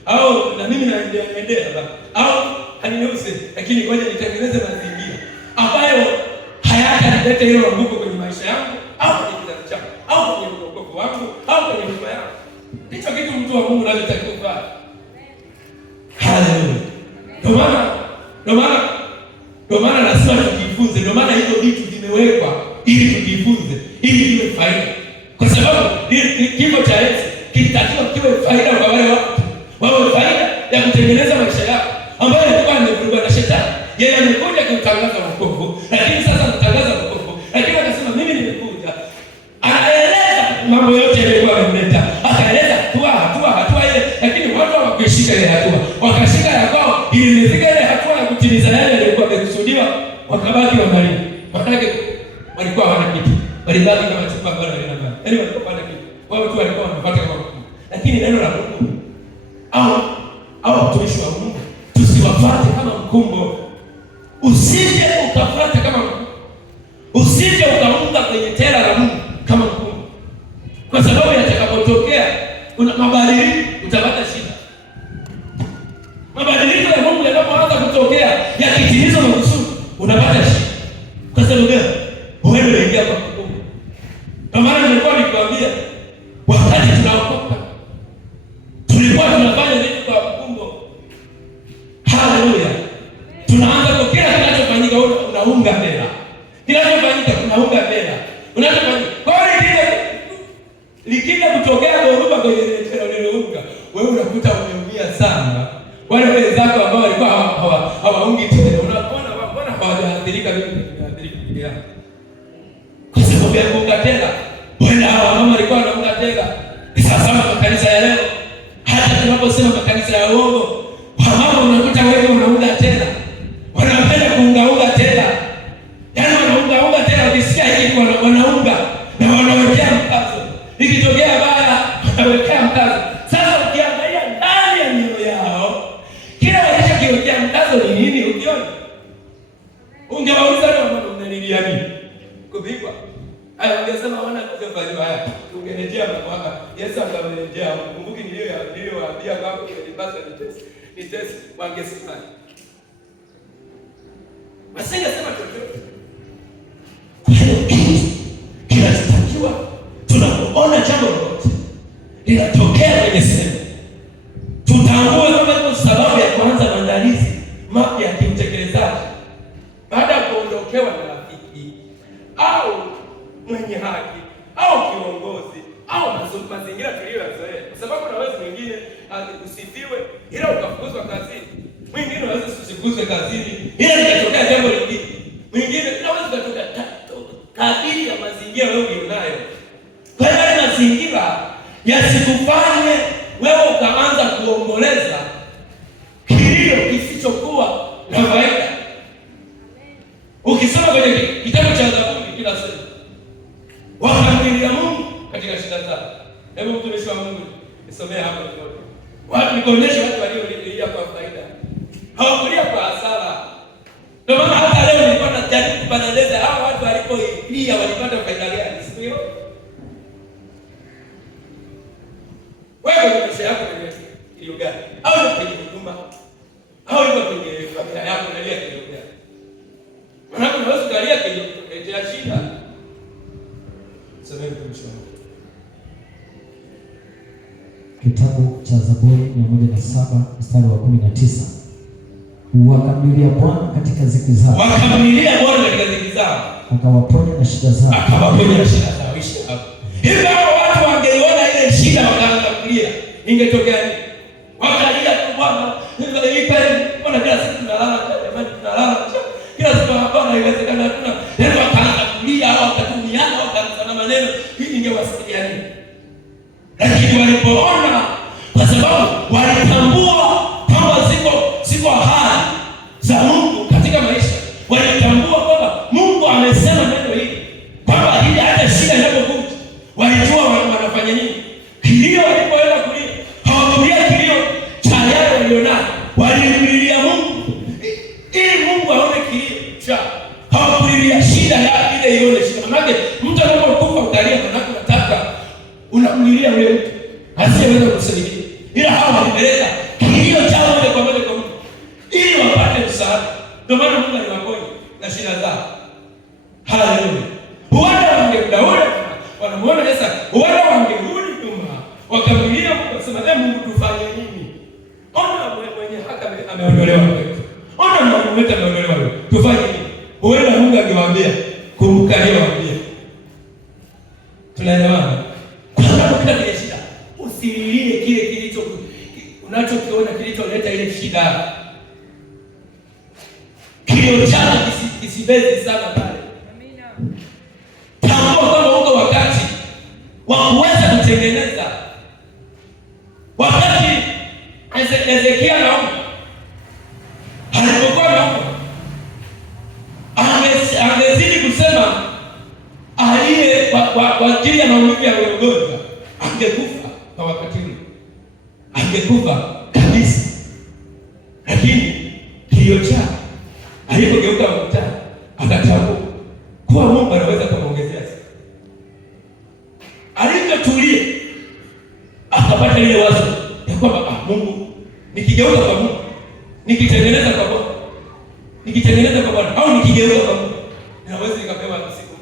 Au na mimi naendelea hapa. Au halinihusu, lakini ngoja nitengeneze mazingira ambayo hayataleta hilo anguko kwenye maisha yangu au kwenye kizazi changu au kwenye wokovu wangu au kwenye nyumba yangu. Hicho kitu mtu wa Mungu anatakiwa kufanya. Haleluya. Ndio maana lazima tujifunze. Ndio maana hizo vitu vimewekwa ili tujifunze, ili iwe faida. Kwa sababu kifo cha Yesu kilitakiwa kiwe faida kwa wale watu. Wawe faida ya kutengeneza maisha yao ambayo yalikuwa yamevurugwa na shetani. Yeye amekuja kutangaza wokovu, lakini sasa kutangaza wokovu. Lakini akasema mimi nimekuja. Anaeleza mambo yote yalikuwa yamemleta. Akaeleza hatua ile, lakini watu hawakishika ile hatua. Wakashika ya kwao ili ifike ile hatua ya kutimiza yale yalikuwa yamekusudiwa, wakabaki wangalia. Wanataka walikuwa hawana kitu. Walibaki kama chupa ambayo halina maji. Yaani walikuwa hawana kitu. Wao tu walikuwa wanapata kama kitu. Lakini neno la Mungu au watumishi wa Mungu tusiwafuate kama mkumbo. Usije ukafuata kama mkumbo. Usije ukaunga kwenye tela la Mungu kama mkumbo. Kwa sababu yatakapotokea kuna mabadiliko, utapata shida. Mabadiliko ya Mungu yanapoanza kutokea yakitimizwa na kusudi, unapata shida. Kwa sababu gani? Wewe unaingia kwa mkumbo. Kwa maana nilikuwa nikwambia wakati tunaokoka tulikuwa tunafanya nini kwa mkumbo? Haleluya. Tunaanza kwa kila kinachofanyika unaunga hela. Kinachofanyika unaunga hela. Unachofanyika. Kwa hiyo likija kutokea dhoruba kwenye ile unga, wewe unakuta umeumia sana. Wale wenzako ambao walikuwa hawaungi tena, unaona hawajaathirika vipi? Kwa sababu ya kuunga tena. Wenda hawa mama walikuwa wanaunga tena. Sasa makanisa ya leo, hata tunaposema makanisa ya uongo, mama unakuta wewe unaunga tena. Wanapenda kuunga tena. Yaani wanaunga tena, ukisikia hiki wanaunga na wanawekea mkazo. Ikitokea baya wanawekea mkazo. Sasa ukiangalia ndani ya mioyo yao, kila walichokiwekea mkazo ni nini? Ukiona ungewauliza leo mama mnalilia nini? Kupigwa. Ungesema wana kufanya haya. Ungenejea mwaka. Yesu akamrejea. Kumbuki niliyowaambia kwamba ilipaswa ni test wangesema. Wasingesema chochote. Kinachotakiwa tunapoona jambo lolote linatokea kwenye sehemu, tutambue kwamba kwa sababu ya kuanza maandalizi mapya ya kiutekelezaji baada ya kuondokewa na rafiki au mwenye haki Ila likatokea jambo lingine. Mwingine inaweza kutokea kadiri ya mazingira wewe unayo. Kwa hiyo mazingira yasikufanye wewe ukaanza kuomboleza kilio kisichokuwa na faida. Ukisoma kwenye kitabu cha Zaburi kinasema wakamlilia Mungu katika shida zao. Hebu mtumishi wa Mungu nisomee hapo kidogo. Watu nikuonyesha watu waliolia kwa faida. Hawakulia kwa hasara. Ndio maana hata leo nilikuwa najaribu kubaneleza hao watu walipolia walipata faida gani? Sio? Wewe kwenye maisha yako ni kilio gani? Au kwenye huduma? Au kwenye familia yako unalia kilio gani? Maana unaweza kulia kilio cha shida. Sema mtumishi wa Mungu. Kitabu cha Zaburi 107 mstari wa 19. Wakamlilia Bwana katika dhiki zao. Wakamlilia Bwana katika dhiki zao. Akawaponya na shida zao. Akawaponya na shida zao. Ishi hapo. Hivi hao watu wangeiona ile shida wakaanza kulia, ingetokea nini? Wakalia tu Bwana, ipe Bwana, kila siku tunalala, jamani tunalala. Kila siku hapana, haiwezekani hatuna. Ndio wakaanza kulia au wakatumiana au wakaanza maneno, hii ingewasaidia nini? Lakini walipoona, kwa sababu walitambua kwamba ziko ahadi za Mungu katika maisha, walitambua kwamba Mungu amesema neno hili, kwamba hili hata shida inapokuja walijua wanafanya nini. Kilio walipoenda kulia, hawakulia kilio cha yale walionayo, walimlilia Mungu ili Mungu aone kilio cha, hawakulilia shida ya ile ione shida. Maana mtu anapokufa utalia, maana unataka unamlilia yule mtu asiyeweza kusaidia, ila hawa walipeleka kilio chao moja kwa Mungu ili wapate msaada. Ndio maana Mungu aliwaponya na shida zao. Haleluya! Huenda wangemdauri wanamuona Yesu, huenda wangerudi nyuma wakamlilia Mungu wasema, Mungu tufanye nini? Ona mwenye haki ameondolewa kwetu, ona Mungu wetu ameondolewa kwetu, tufanye nini? Huenda Mungu angewaambia kumbuka leo, waambie. Tunaelewana? Kwa sababu kila shida usililie kile unachokiona kilicholeta ile shida. Kilio chako kisibezi sana pale. Amina. Tambua kwamba uko wakati wa kuweza kutengeneza. Wakati Ezekia naomba alipokuwa naomba angezidi kusema aliye kwa ajili ya maumivu ya ugonjwa angekufa kwa wakati ule, angekufa kabisa. Lakini kilio chake alipogeuka ukutani akatambua kuwa Mungu anaweza kumwongezea. Alipotulia akapata ile wazo ya kwamba Mungu, nikigeuka kwa Mungu, nikitengeneza kwa Bwana, nikitengeneza kwa Bwana au nikigeuka kwa Mungu, naweza nikapewa siku.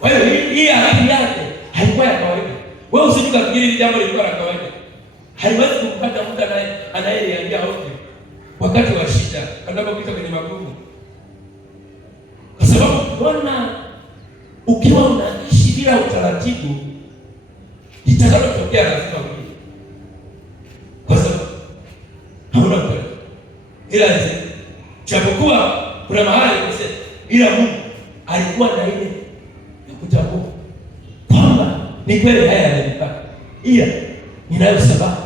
Kwa hiyo hii akili yake haikuwa ya kawaida. Wewe usijue kufikiri hili jambo lilikuwa la kawaida. Haiwezi kumpata mtu anayeliambia hofu wakati wa shida, anapopita kwenye magumu. Kwa sababu Bwana, ukiwa unaishi bila utaratibu, litakalotokea lazima ulie. Kwa sababu hauna utaratibu. Ila japokuwa kuna mahali kusema, ila Mungu alikuwa na ile ya kutambua kwamba ni kweli haya yananipata, ila ninayo sababu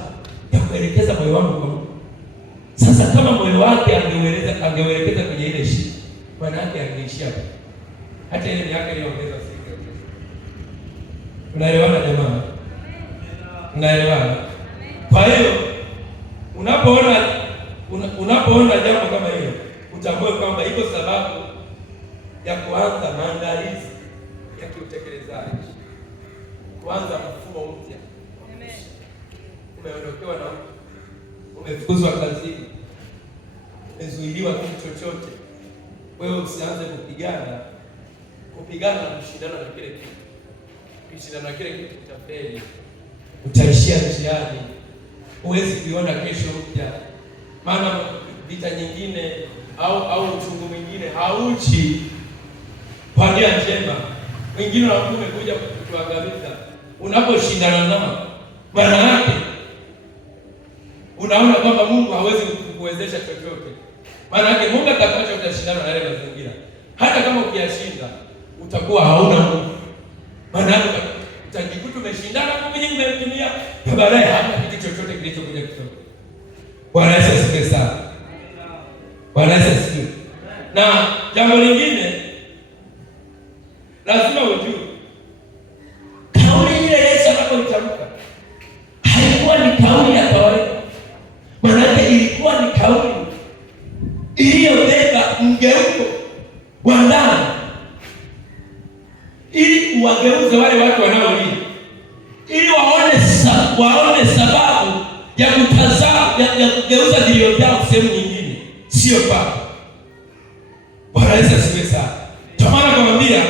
ya kuelekeza moyo wangu kwa Mungu. Sasa kama moyo wake angeuelekeza kwenye ile shida, maana yake angeishia hapo. Hata ile miaka iliyoongeza siku. Unaelewana jamaa? Unaelewana? Kwa hiyo unapoona jambo kama hilo, utambue kwamba iko sababu ya kuanza maandalizi ya kiutekelezaji, kuanza mfumo mpya. Amen. Umeondokewa na umefukuzwa kazini, umezuiliwa kitu chochote, wewe usianze kupigana na kushindana na kile kitu. Ukishindana na kile kitu kitafeli, utaishia njiani, huwezi kuiona kesho mpya. Maana vita nyingine au uchungu mwingine hauchi kwa nia njema. Wengine wa Mungu umekuja kutuangamiza. Unaposhindana nao, maana yake unaona kwamba Mungu hawezi kukuwezesha chochote. Maana yake Mungu atakacho utashindana na yale mazingira. Hata kama ukiyashinda utakuwa hauna nguvu. Maana yake utajikuta umeshindana kwenye umetumia na baadaye hata kitu chochote kilichokuja kutoka. Bwana Yesu asifiwe sana. Bwana Yesu asifiwe. Na jambo lingine lazima ujue, kauli ile Yesu anapoitamka haikuwa ni kauli ya kawaida. Maana ilikuwa ni kauli iliyobeba mgeuko wa ndani, ili uwageuze wale watu wanaolia, ili waone sababu ya kutazama ya kugeuza vilio vyao sehemu nyingine, sio pale. Bwana Yesu asifiwe sana. Kwa maana kumwambia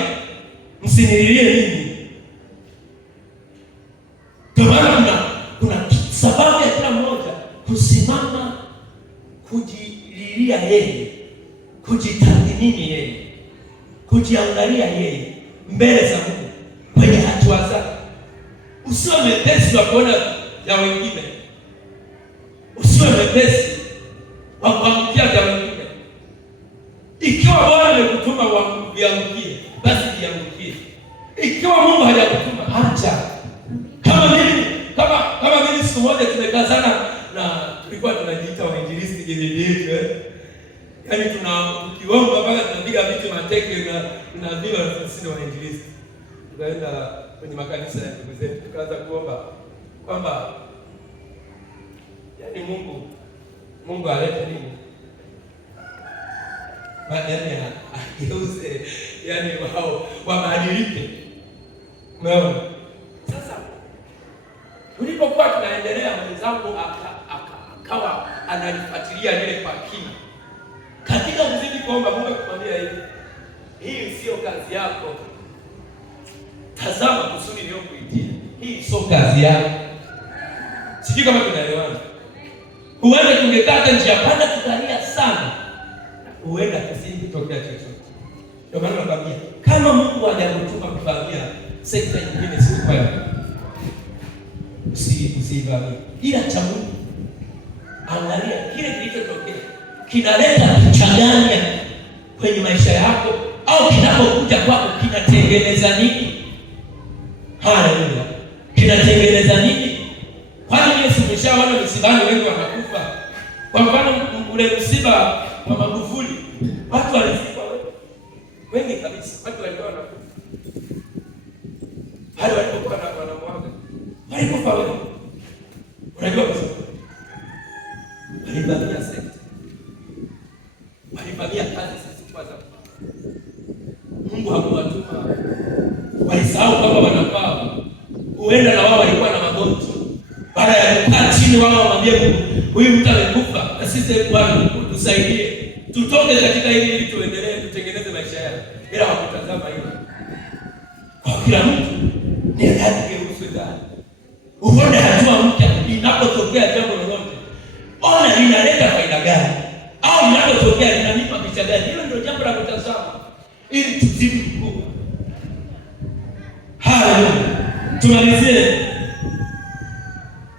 msinililie mimi. Kwa maana kuna sababu ya kila mmoja kusimama kujililia yeye, kujitathmini yeye, kujiangalia yeye mbele za Mungu kwenye hatua zake. Usiwe mwepesi wa kuona ya wengine, usiwe mwepesi wa kuangukia ya wengine. Ikiwa Bwana amekutuma viangukie, basi viangukie. Ikiwa Mungu hajakutuma, acha. Kama mimi siku moja tumekazana na tulikuwa tunajiita wainjilisti gejeje yetu, yaani tukiomba mpaka tunapiga vitu mateke na tunaambiwa sisi ni wainjilisti. Tukaenda kwenye makanisa ya ndugu zetu tukaanza kuomba kwamba yaani Mungu alete nini? Yaani ageuze, yaani wao wabadilike. Umeona? Sasa tulipokuwa tunaendelea, mwenzangu akawa analifuatilia lile kwa kina. Katika kuzidi kuomba, Mungu akamwambia hivi, hii sio kazi yako. Tazama kusudi niliyokuitia. Hii sio kazi yako. Sijui kama tunaelewana. Huenda tungekata njia panda tukalia sana, huenda kusingitokea chochote. Ndio maana nakwambia, kama Mungu hajakutuma kufanyia sekta nyingine sio kwa yako, usivamie. Ila cha Mungu, angalia kile kilichotokea kinaleta kuchanganya kwenye maisha yako, au kinapokuja kwako kinatengeneza nini? Haleluya. Kinatengeneza nini? Kwani Yesu mshaona msibani wengi wanakufa. Kwa mfano ule msiba wa Magufuli, watu walikufa wengi kabisa, watu walikuwa wanakufa. Hadi walipokuwa wanamwaga, walikufa wengi. Unajua kwa sababu walivamia sekta, walivamia kazi sisi kwa sababu Mungu hakuwatuma. Walisahau kwamba wanafaa. Huenda na wao walikuwa na magonjwa. Baada ya kukaa chini wao wamwambie Mungu, huyu mtu amekufa na sisi Bwana tusaidie. Tutoke katika hili ili tuendelee tutengeneze maisha yao. Bila wakutazama hilo. Kwa kila mtu ni haki geuzwe ndani. Uone hatua mpya inapotokea jambo lolote. Ona linaleta faida gani? Au linapotokea linanipa picha gani? Hilo ndio jambo la kutazama ili tuzidi kukua. Haleluya.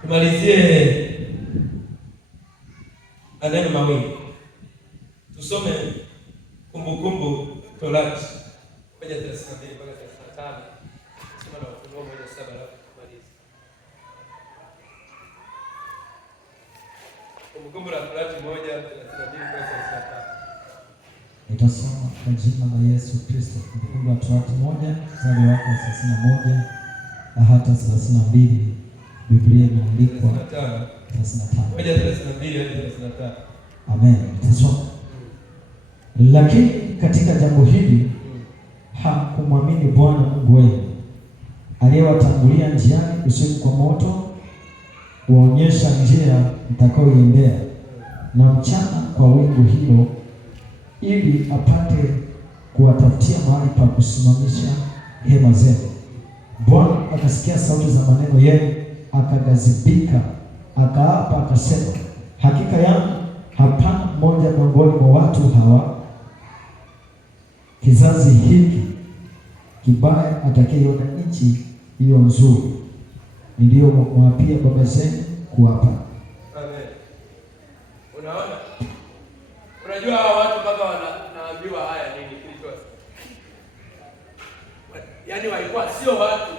Tumalizie maneno mawili. Tusome Kumbukumbu Torati 1:32 mpaka 35. Soma na Ufunuo 1:7 alafu tumalize. Kumbukumbu la Torati 1:32 mpaka 35. Nitasoma kwa jina la Yesu Kristo. Kumbukumbu la Torati 1:31 na hata 32. Biblia imeandikwa 35. 1:32 hadi 35. Amen. Nitasoma. Lakini katika jambo hili hakumwamini Bwana Mungu wenu, aliyewatangulia njiani usiku kwa moto kuwaonyesha njia mtakayoiendea, na mchana kwa wingu hilo, ili apate kuwatafutia mahali pa kusimamisha hema zenu. Bwana akasikia sauti za maneno yenu, akagazibika, akaapa akasema, hakika yangu hapana mmoja miongoni mwa watu hawa kizazi hiki kibaya atakayeona nchi hiyo nzuri niliyomwapia baba zenu kuwapa. Amen. Unaona Unajua hawa watu mpaka wanaambiwa haya nini kilicho. Yaani walikuwa sio watu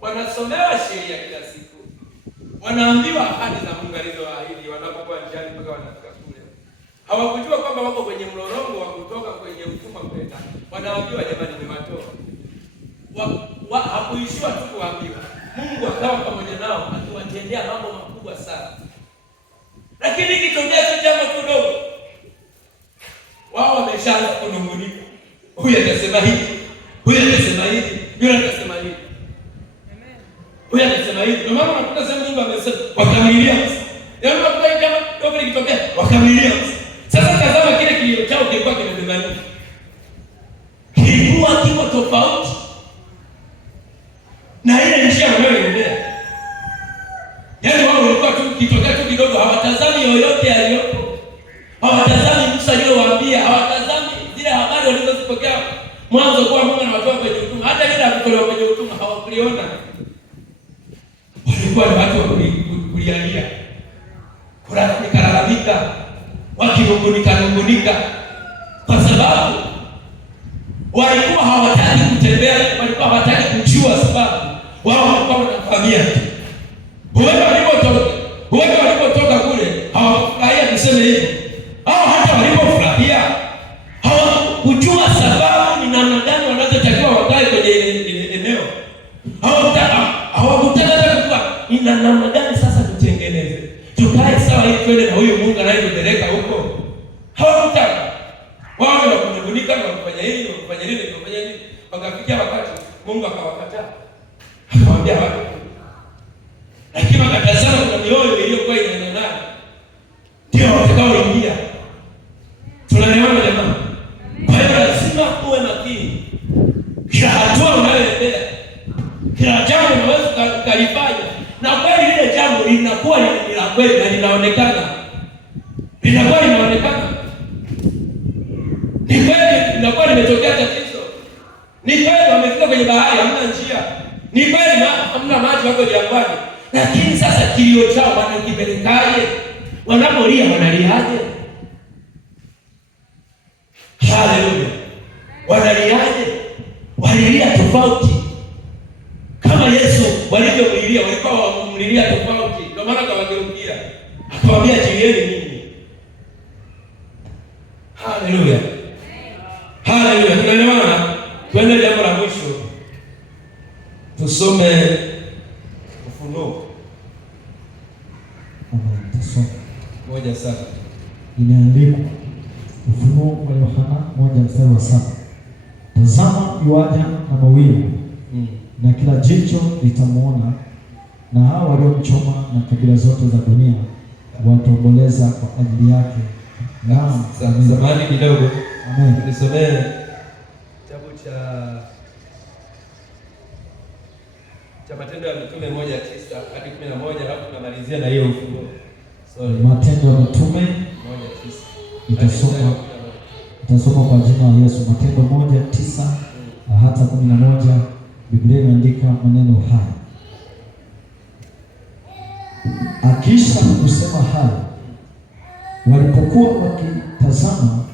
wanasomewa sheria kila siku. Wanaambiwa ahadi za Mungu alizoahidi wanapokuwa njiani mpaka wanafika kule. Hawakujua kwamba wako kwenye mlolongo wa kutoka kwenye utumwa kwenda. Wanaambiwa jamani nimewatoa. Hakuishiwa tu kuambiwa. Mungu akawa pamoja nao akiwatendea mambo makubwa sana. Lakini kitokea tu jambo kidogo, wao wameshaanza kunungunika. Huyu atasema hivi, huyu atasema hivi, yule atasema hivi. Amen. Huyu atasema hivi. Ndio maana unakuta sema Mungu amesema wakamilia. Yaani unakuta jambo kidogo likitokea wakamilia. Sasa tazama kile kilio chao kilikuwa kimebeba nini? Kilikuwa kiko tofauti na ile njia wanayoendea. Yaani wao walikuwa tu kitokea tu kidogo, hawatazami yoyote aliyopo. Hawatazami Musa aliyowaambia, hawatazami zile habari walizozipokea mwanzo kwa Mungu anawatoa kwenye utumwa. Hata ile alikuwa kwenye utumwa hawakuliona. Walikuwa ni watu wa kulialia. Kulalamika, wakinungunika kwa sababu walikuwa hawataki kutembea, walikuwa hawataki kujua sababu. Wao walikuwa wanafahamia tu. Wao walipotoka kule hawafurahia kusema hivi. Hao hata walipofurahia hawakujua sababu ni namna gani wanazotakiwa wakae kwenye eneo. Hawakutaka hata kujua ni namna gani sasa tutengeneze. Tukae sawa ili twende na huyu Mungu anayetupeleka huko. Hawakutaka. Wao wanakunungunika na kufanya hivi, kufanya nini, kufanya nini. Wakafikia wakati Mungu akawakataa. Akamwambia watu. Lakini wakatazama kuna mioyo iliyokuwa inaendana. Ndio watakaoingia. Tunaelewana jamani? Kwa hiyo lazima uwe makini. Kila hatua unayoendea, kila jambo unaweza kulifanya, na kweli ile jambo linakuwa ni la kweli na linaonekana. Linakuwa linaonekana. Ni kweli linakuwa limetokea tatizo. Ni kweli wamefika kwenye bahari hamna njia. Ni kweli hamna maji wako jangwani. Lakini sasa kilio chao wanakipelekaje? Wanapolia wanaliaje? Haleluya. Wanaliaje? Walilia tofauti. Kama Yesu walivyomlilia, walikuwa wamlilia tofauti. Ndio maana akawageukia. Akawaambia jilieni mimi. Haleluya. Haleluya. Tunaelewana? Twende jambo la mwisho. Tusome Ufunuo. Moja sasa. Imeandikwa Ufunuo wa Yohana 1:7. Tazama yuaja na mawingu, na kila jicho litamuona, na hao waliomchoma na kabila zote za dunia wataomboleza kwa ajili yake. Naam, zamani kidogo. Amen. Nisomee kitabu cha Matendo ya Mitume 1:9 hadi 11, alafu tunamalizia na hiyo Ufunuo. Matendo ya Mitume 1:9. Itasoma kwa jina la Yesu. Matendo 1:9 hata 11. Biblia imeandika maneno haya. Akisha kusema haya, walipokuwa wakitazama,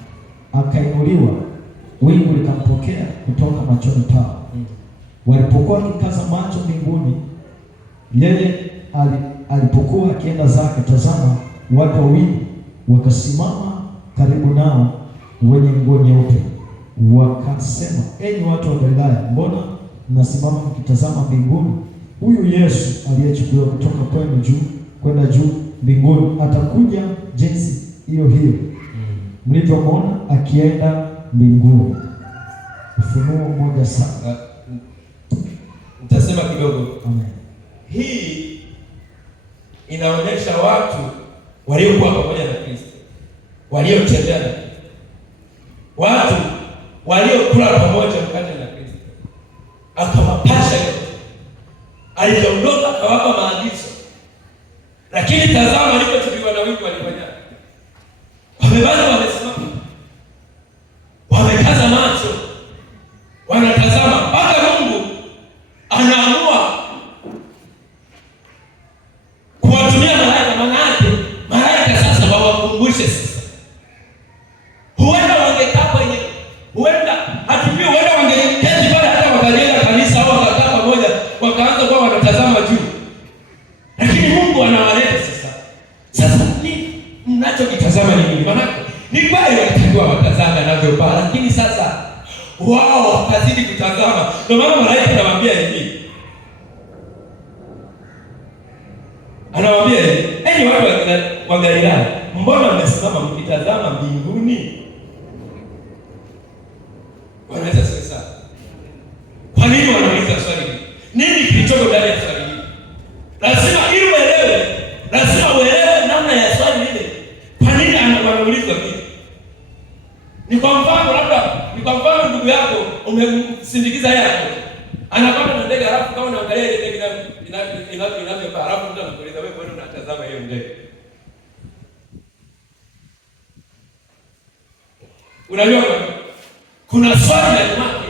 akainuliwa, wingu likampokea kutoka machoni pao. Walipokuwa wakikaza macho mbinguni, yeye alipokuwa akienda zake, tazama, watu wawili wakasimama karibu nao, wenye nguo nyeupe. Wakasema, enyi watu wa Galilaya, mbona mnasimama mkitazama mbinguni? Huyu Yesu aliyechukuliwa kutoka kwenu juu kwenda juu mbinguni atakuja jinsi hiyo hiyo mlivyomwona akienda mbinguni. Ufunuo 1:7. Nitasema kidogo. Amen. Hii inaonyesha watu waliokuwa pamoja na Kristo, waliotembea na Kristo, watu waliokula pamoja mkate na Kristo, akawapasha yote. Aliondoka akawapa maagizo, lakini tazama alipochukuliwa na wingu walifanya. Wamebaki wamesimama, wamekaza macho, wanatazama mpaka Mungu anaamua kuwatumia malaika. Maana yake malaika sasa wawakumbushe sasa. lakini sasa wao wakazidi kutazama. Ndio maana malaika anawaambia hivi, anawaambia enyi watu wa Galilaya, mbona mmesimama mkitazama mbinguni? Wanaweza sasa, kwa nini wanauliza swali hili? Nini kilichoko ndani ya swali hili? Lazima ili uelewe, lazima uelewe namna ya swali lile. Kwa nini wanauliza hivi? Ni kwa mfano, labda ni kwa mfano ndugu yako umemsindikiza yako anapanda na ndege, halafu kama unaangalia ile ndege inavyopaa, halafu mtu anakuuliza wewe, kwani unatazama hiyo ndege? Unajua kuna swali ndani yake.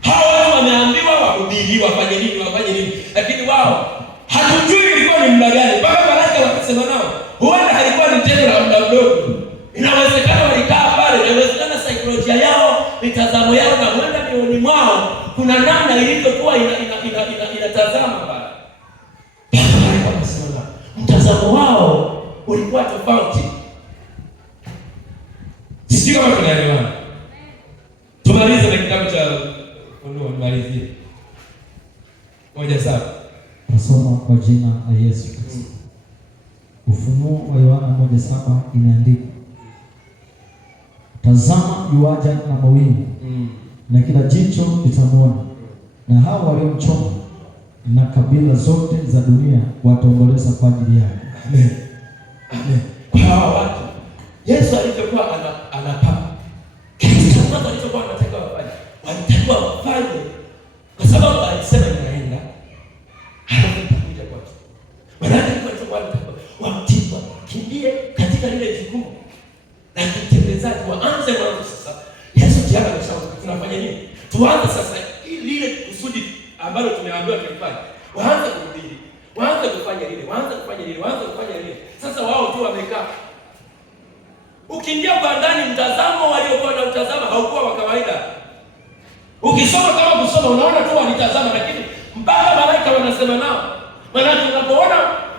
Hawa wameambiwa wahubiri wafanye nini, lakini wao hatujui ilikuwa ni muda gani mpaka malaika wakisema nao. Huenda halikuwa ni tendo la muda mdogo. Inawezekana walikaa pale, inawezekana saikolojia yao, mitazamo yao, na huenda mioni mwao kuna namna ilivyokuwa inatazama pale. Walikuwa wanasema mtazamo wao ulikuwa tofauti. Sio kama tunaelewana. Tumalize na kitabu cha Ufunuo, malizie. Moja sawa. Nasoma kwa jina la Yesu Kristo. Ufunuo wa Yohana 1:7 imeandikwa, tazama yuaja na mawingu, na kila jicho litamwona, na hao waliomchoma, na kabila zote za dunia wataomboleza kwa ajili yake. Amen. Amen. Kwa hao watu Yesu alichokuwa anapaa, kitu cha kwanza alichokuwa anataka wafanye, walitakiwa wafanye, kwa sababu alisema ninaenda, halafu nitakuja kwake. Maana alichokuwa anataka wakimbie katika lile jukumu na kutekeleza, waanze mwanzo sasa. Yesu tayari ameshauri tunafanya nini? Tuanze sasa lile kusudi ambalo tumeambiwa tulifanye. Waanze kuhubiri, waanze kufanya lile, waanze kufanya lile. Sasa wao tu wamekaa. Ukiingia kwa ndani, mtazamo waliokuwa na utazama haukuwa wa kawaida. Ukisoma kama kusoma, unaona tu walitazama, lakini mpaka malaika wanasema nao. Maana tunapoona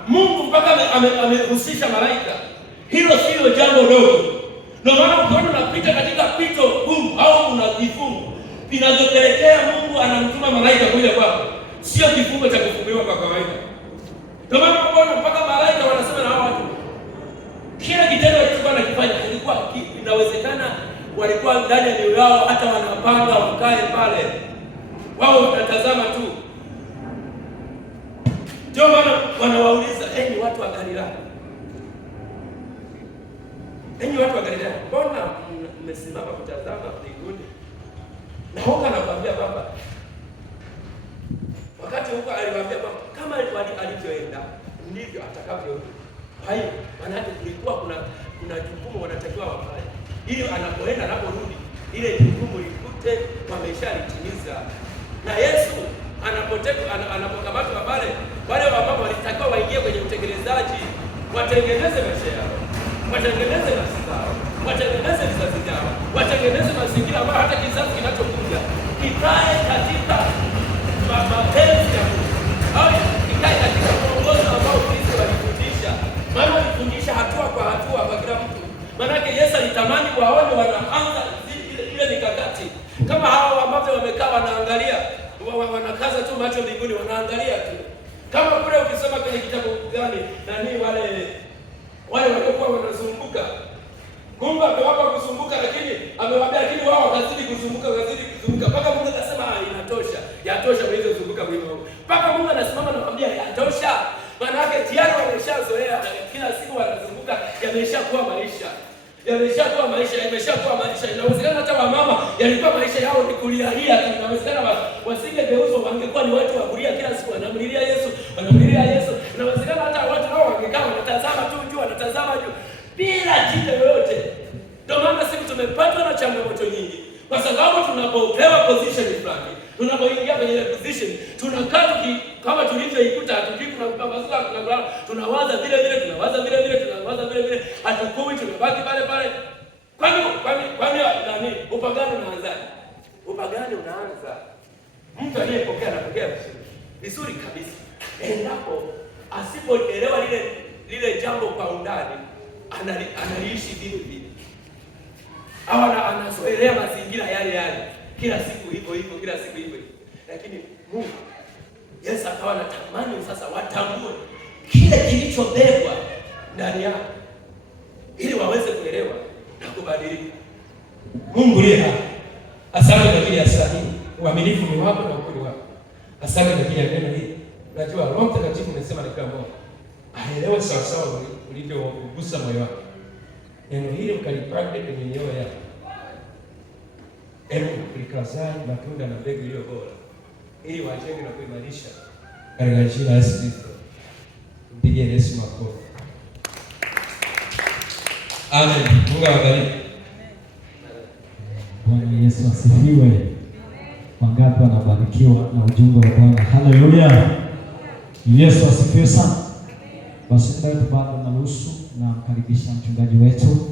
Mungu mpaka amehusisha malaika, hilo sio jambo dogo. Ndio maana ukiona unapita katika pito gumu au una kifungo vinazopelekea Mungu anamtuma malaika kuja kwako, sio kifungo cha kufunguliwa kwa kawaida. Ndio maana unaona mpaka malaika wanasema na watu, kila kitendo walichokuwa wanakifanya kilikuwa inawezekana walikuwa ndani ya mioyo yao, hata wanapanga wakae pale, wao wanatazama tu. Ndio maana wanawauliza, enyi watu wa Galilaya, mbona mmesimama kutazama mbinguni? Na huko anakuambia kwamba wakati huko aliwaambia kwamba kama alivyoenda ndivyo atakavyorudi. Kwa hiyo maana kulikuwa kuna jukumu wanatakiwa wafanye, ili anapoenda anaporudi ile jukumu likute wameshalitimiza. Na Yesu anapokamatwa pale, wale wamama walitakiwa waingie kwenye utekelezaji, watengeneze maisha yao, watengeneze nafsi zao, watengeneze vizazi vyao, watengeneze mazingira ambayo hata kizazi kinachokuja kikae katika mapenzi ya Mungu, au kikae katika mwongozo ambao Kristo alifundisha. Maana alifundisha hatua kwa hatua kwa kila mtu. Maanake Yesu alitamani waone wanaanza ile mikakati kama hawa ambao wamekaa wanaangalia, wanakaza tu macho mbinguni, wanaangalia tu. Kama kule ukisoma kwenye kitabu gani wale waliokuwa wanazunguka, Mungu amewapa kuzunguka, lakini amewaambia, lakini wao wakazidi kuzunguka mpaka Mungu akasema yatosha mlizozunguka mlimo. Mpaka Mungu anasimama na kumwambia yatosha. Maana yake tayari wameshazoea, kila siku wanazunguka, yameshakuwa maisha. Inawezekana hata wamama yalikuwa maisha yao ni kulialia. Inawezekana wasingegeuzwa, wangekuwa ni watu wa kulia kila siku, wanamlilia Yesu. Inawezekana hata watu hao wangekaa wanatazama tu juu, wanatazama juu bila jita yoyote. Ndio maana sisi tumepatwa na changamoto nyingi, kwa sababu tunapopewa position fulani, tunapoingia kwenye ile position, tunakaa kama tulivyoikuta, hatujui tunapambazuka, tunawaza vile vile, hatukui, tunabaki pale. Kwani upagani unaanzaje? Upagani unaanza mtu aliyepokea anapokea vizuri kabisa. Endapo asipoelewa lile jambo kwa undani, analiishi vile. au anazoelea mazingira yale yale kila siku hivyo hivyo, kila siku hivyo. Lakini Mungu, Yesu akawa anatamani sasa watambue kile kilichobebwa ndani yao, ili waweze kuelewa na kubadilika. Mungu ndiye hapa. Asante kwa ajili ya saa hii, uaminifu ni wako na ukweli wako. Asante kwa ajili ya neno hili. Najua Roho Mtakatifu umesema ni kama aelewe sawa sawa ulivyogusa moyo wako. Neno hili mkalipractice kwenye mioyo yako. Hebu likazae matunda na mbegu iliyo bora, ili wajenge na kuimarisha katika jina la Yesu Kristo. Mpigie Yesu makofi. Amen. Mungu awabariki. Bwana Yesu asifiwe. Wangapi wanabarikiwa na ujumbe wa Bwana? Haleluya. Yesu asifiwe sana. Basi ndio bado na ruhusu na mkaribisha mchungaji wetu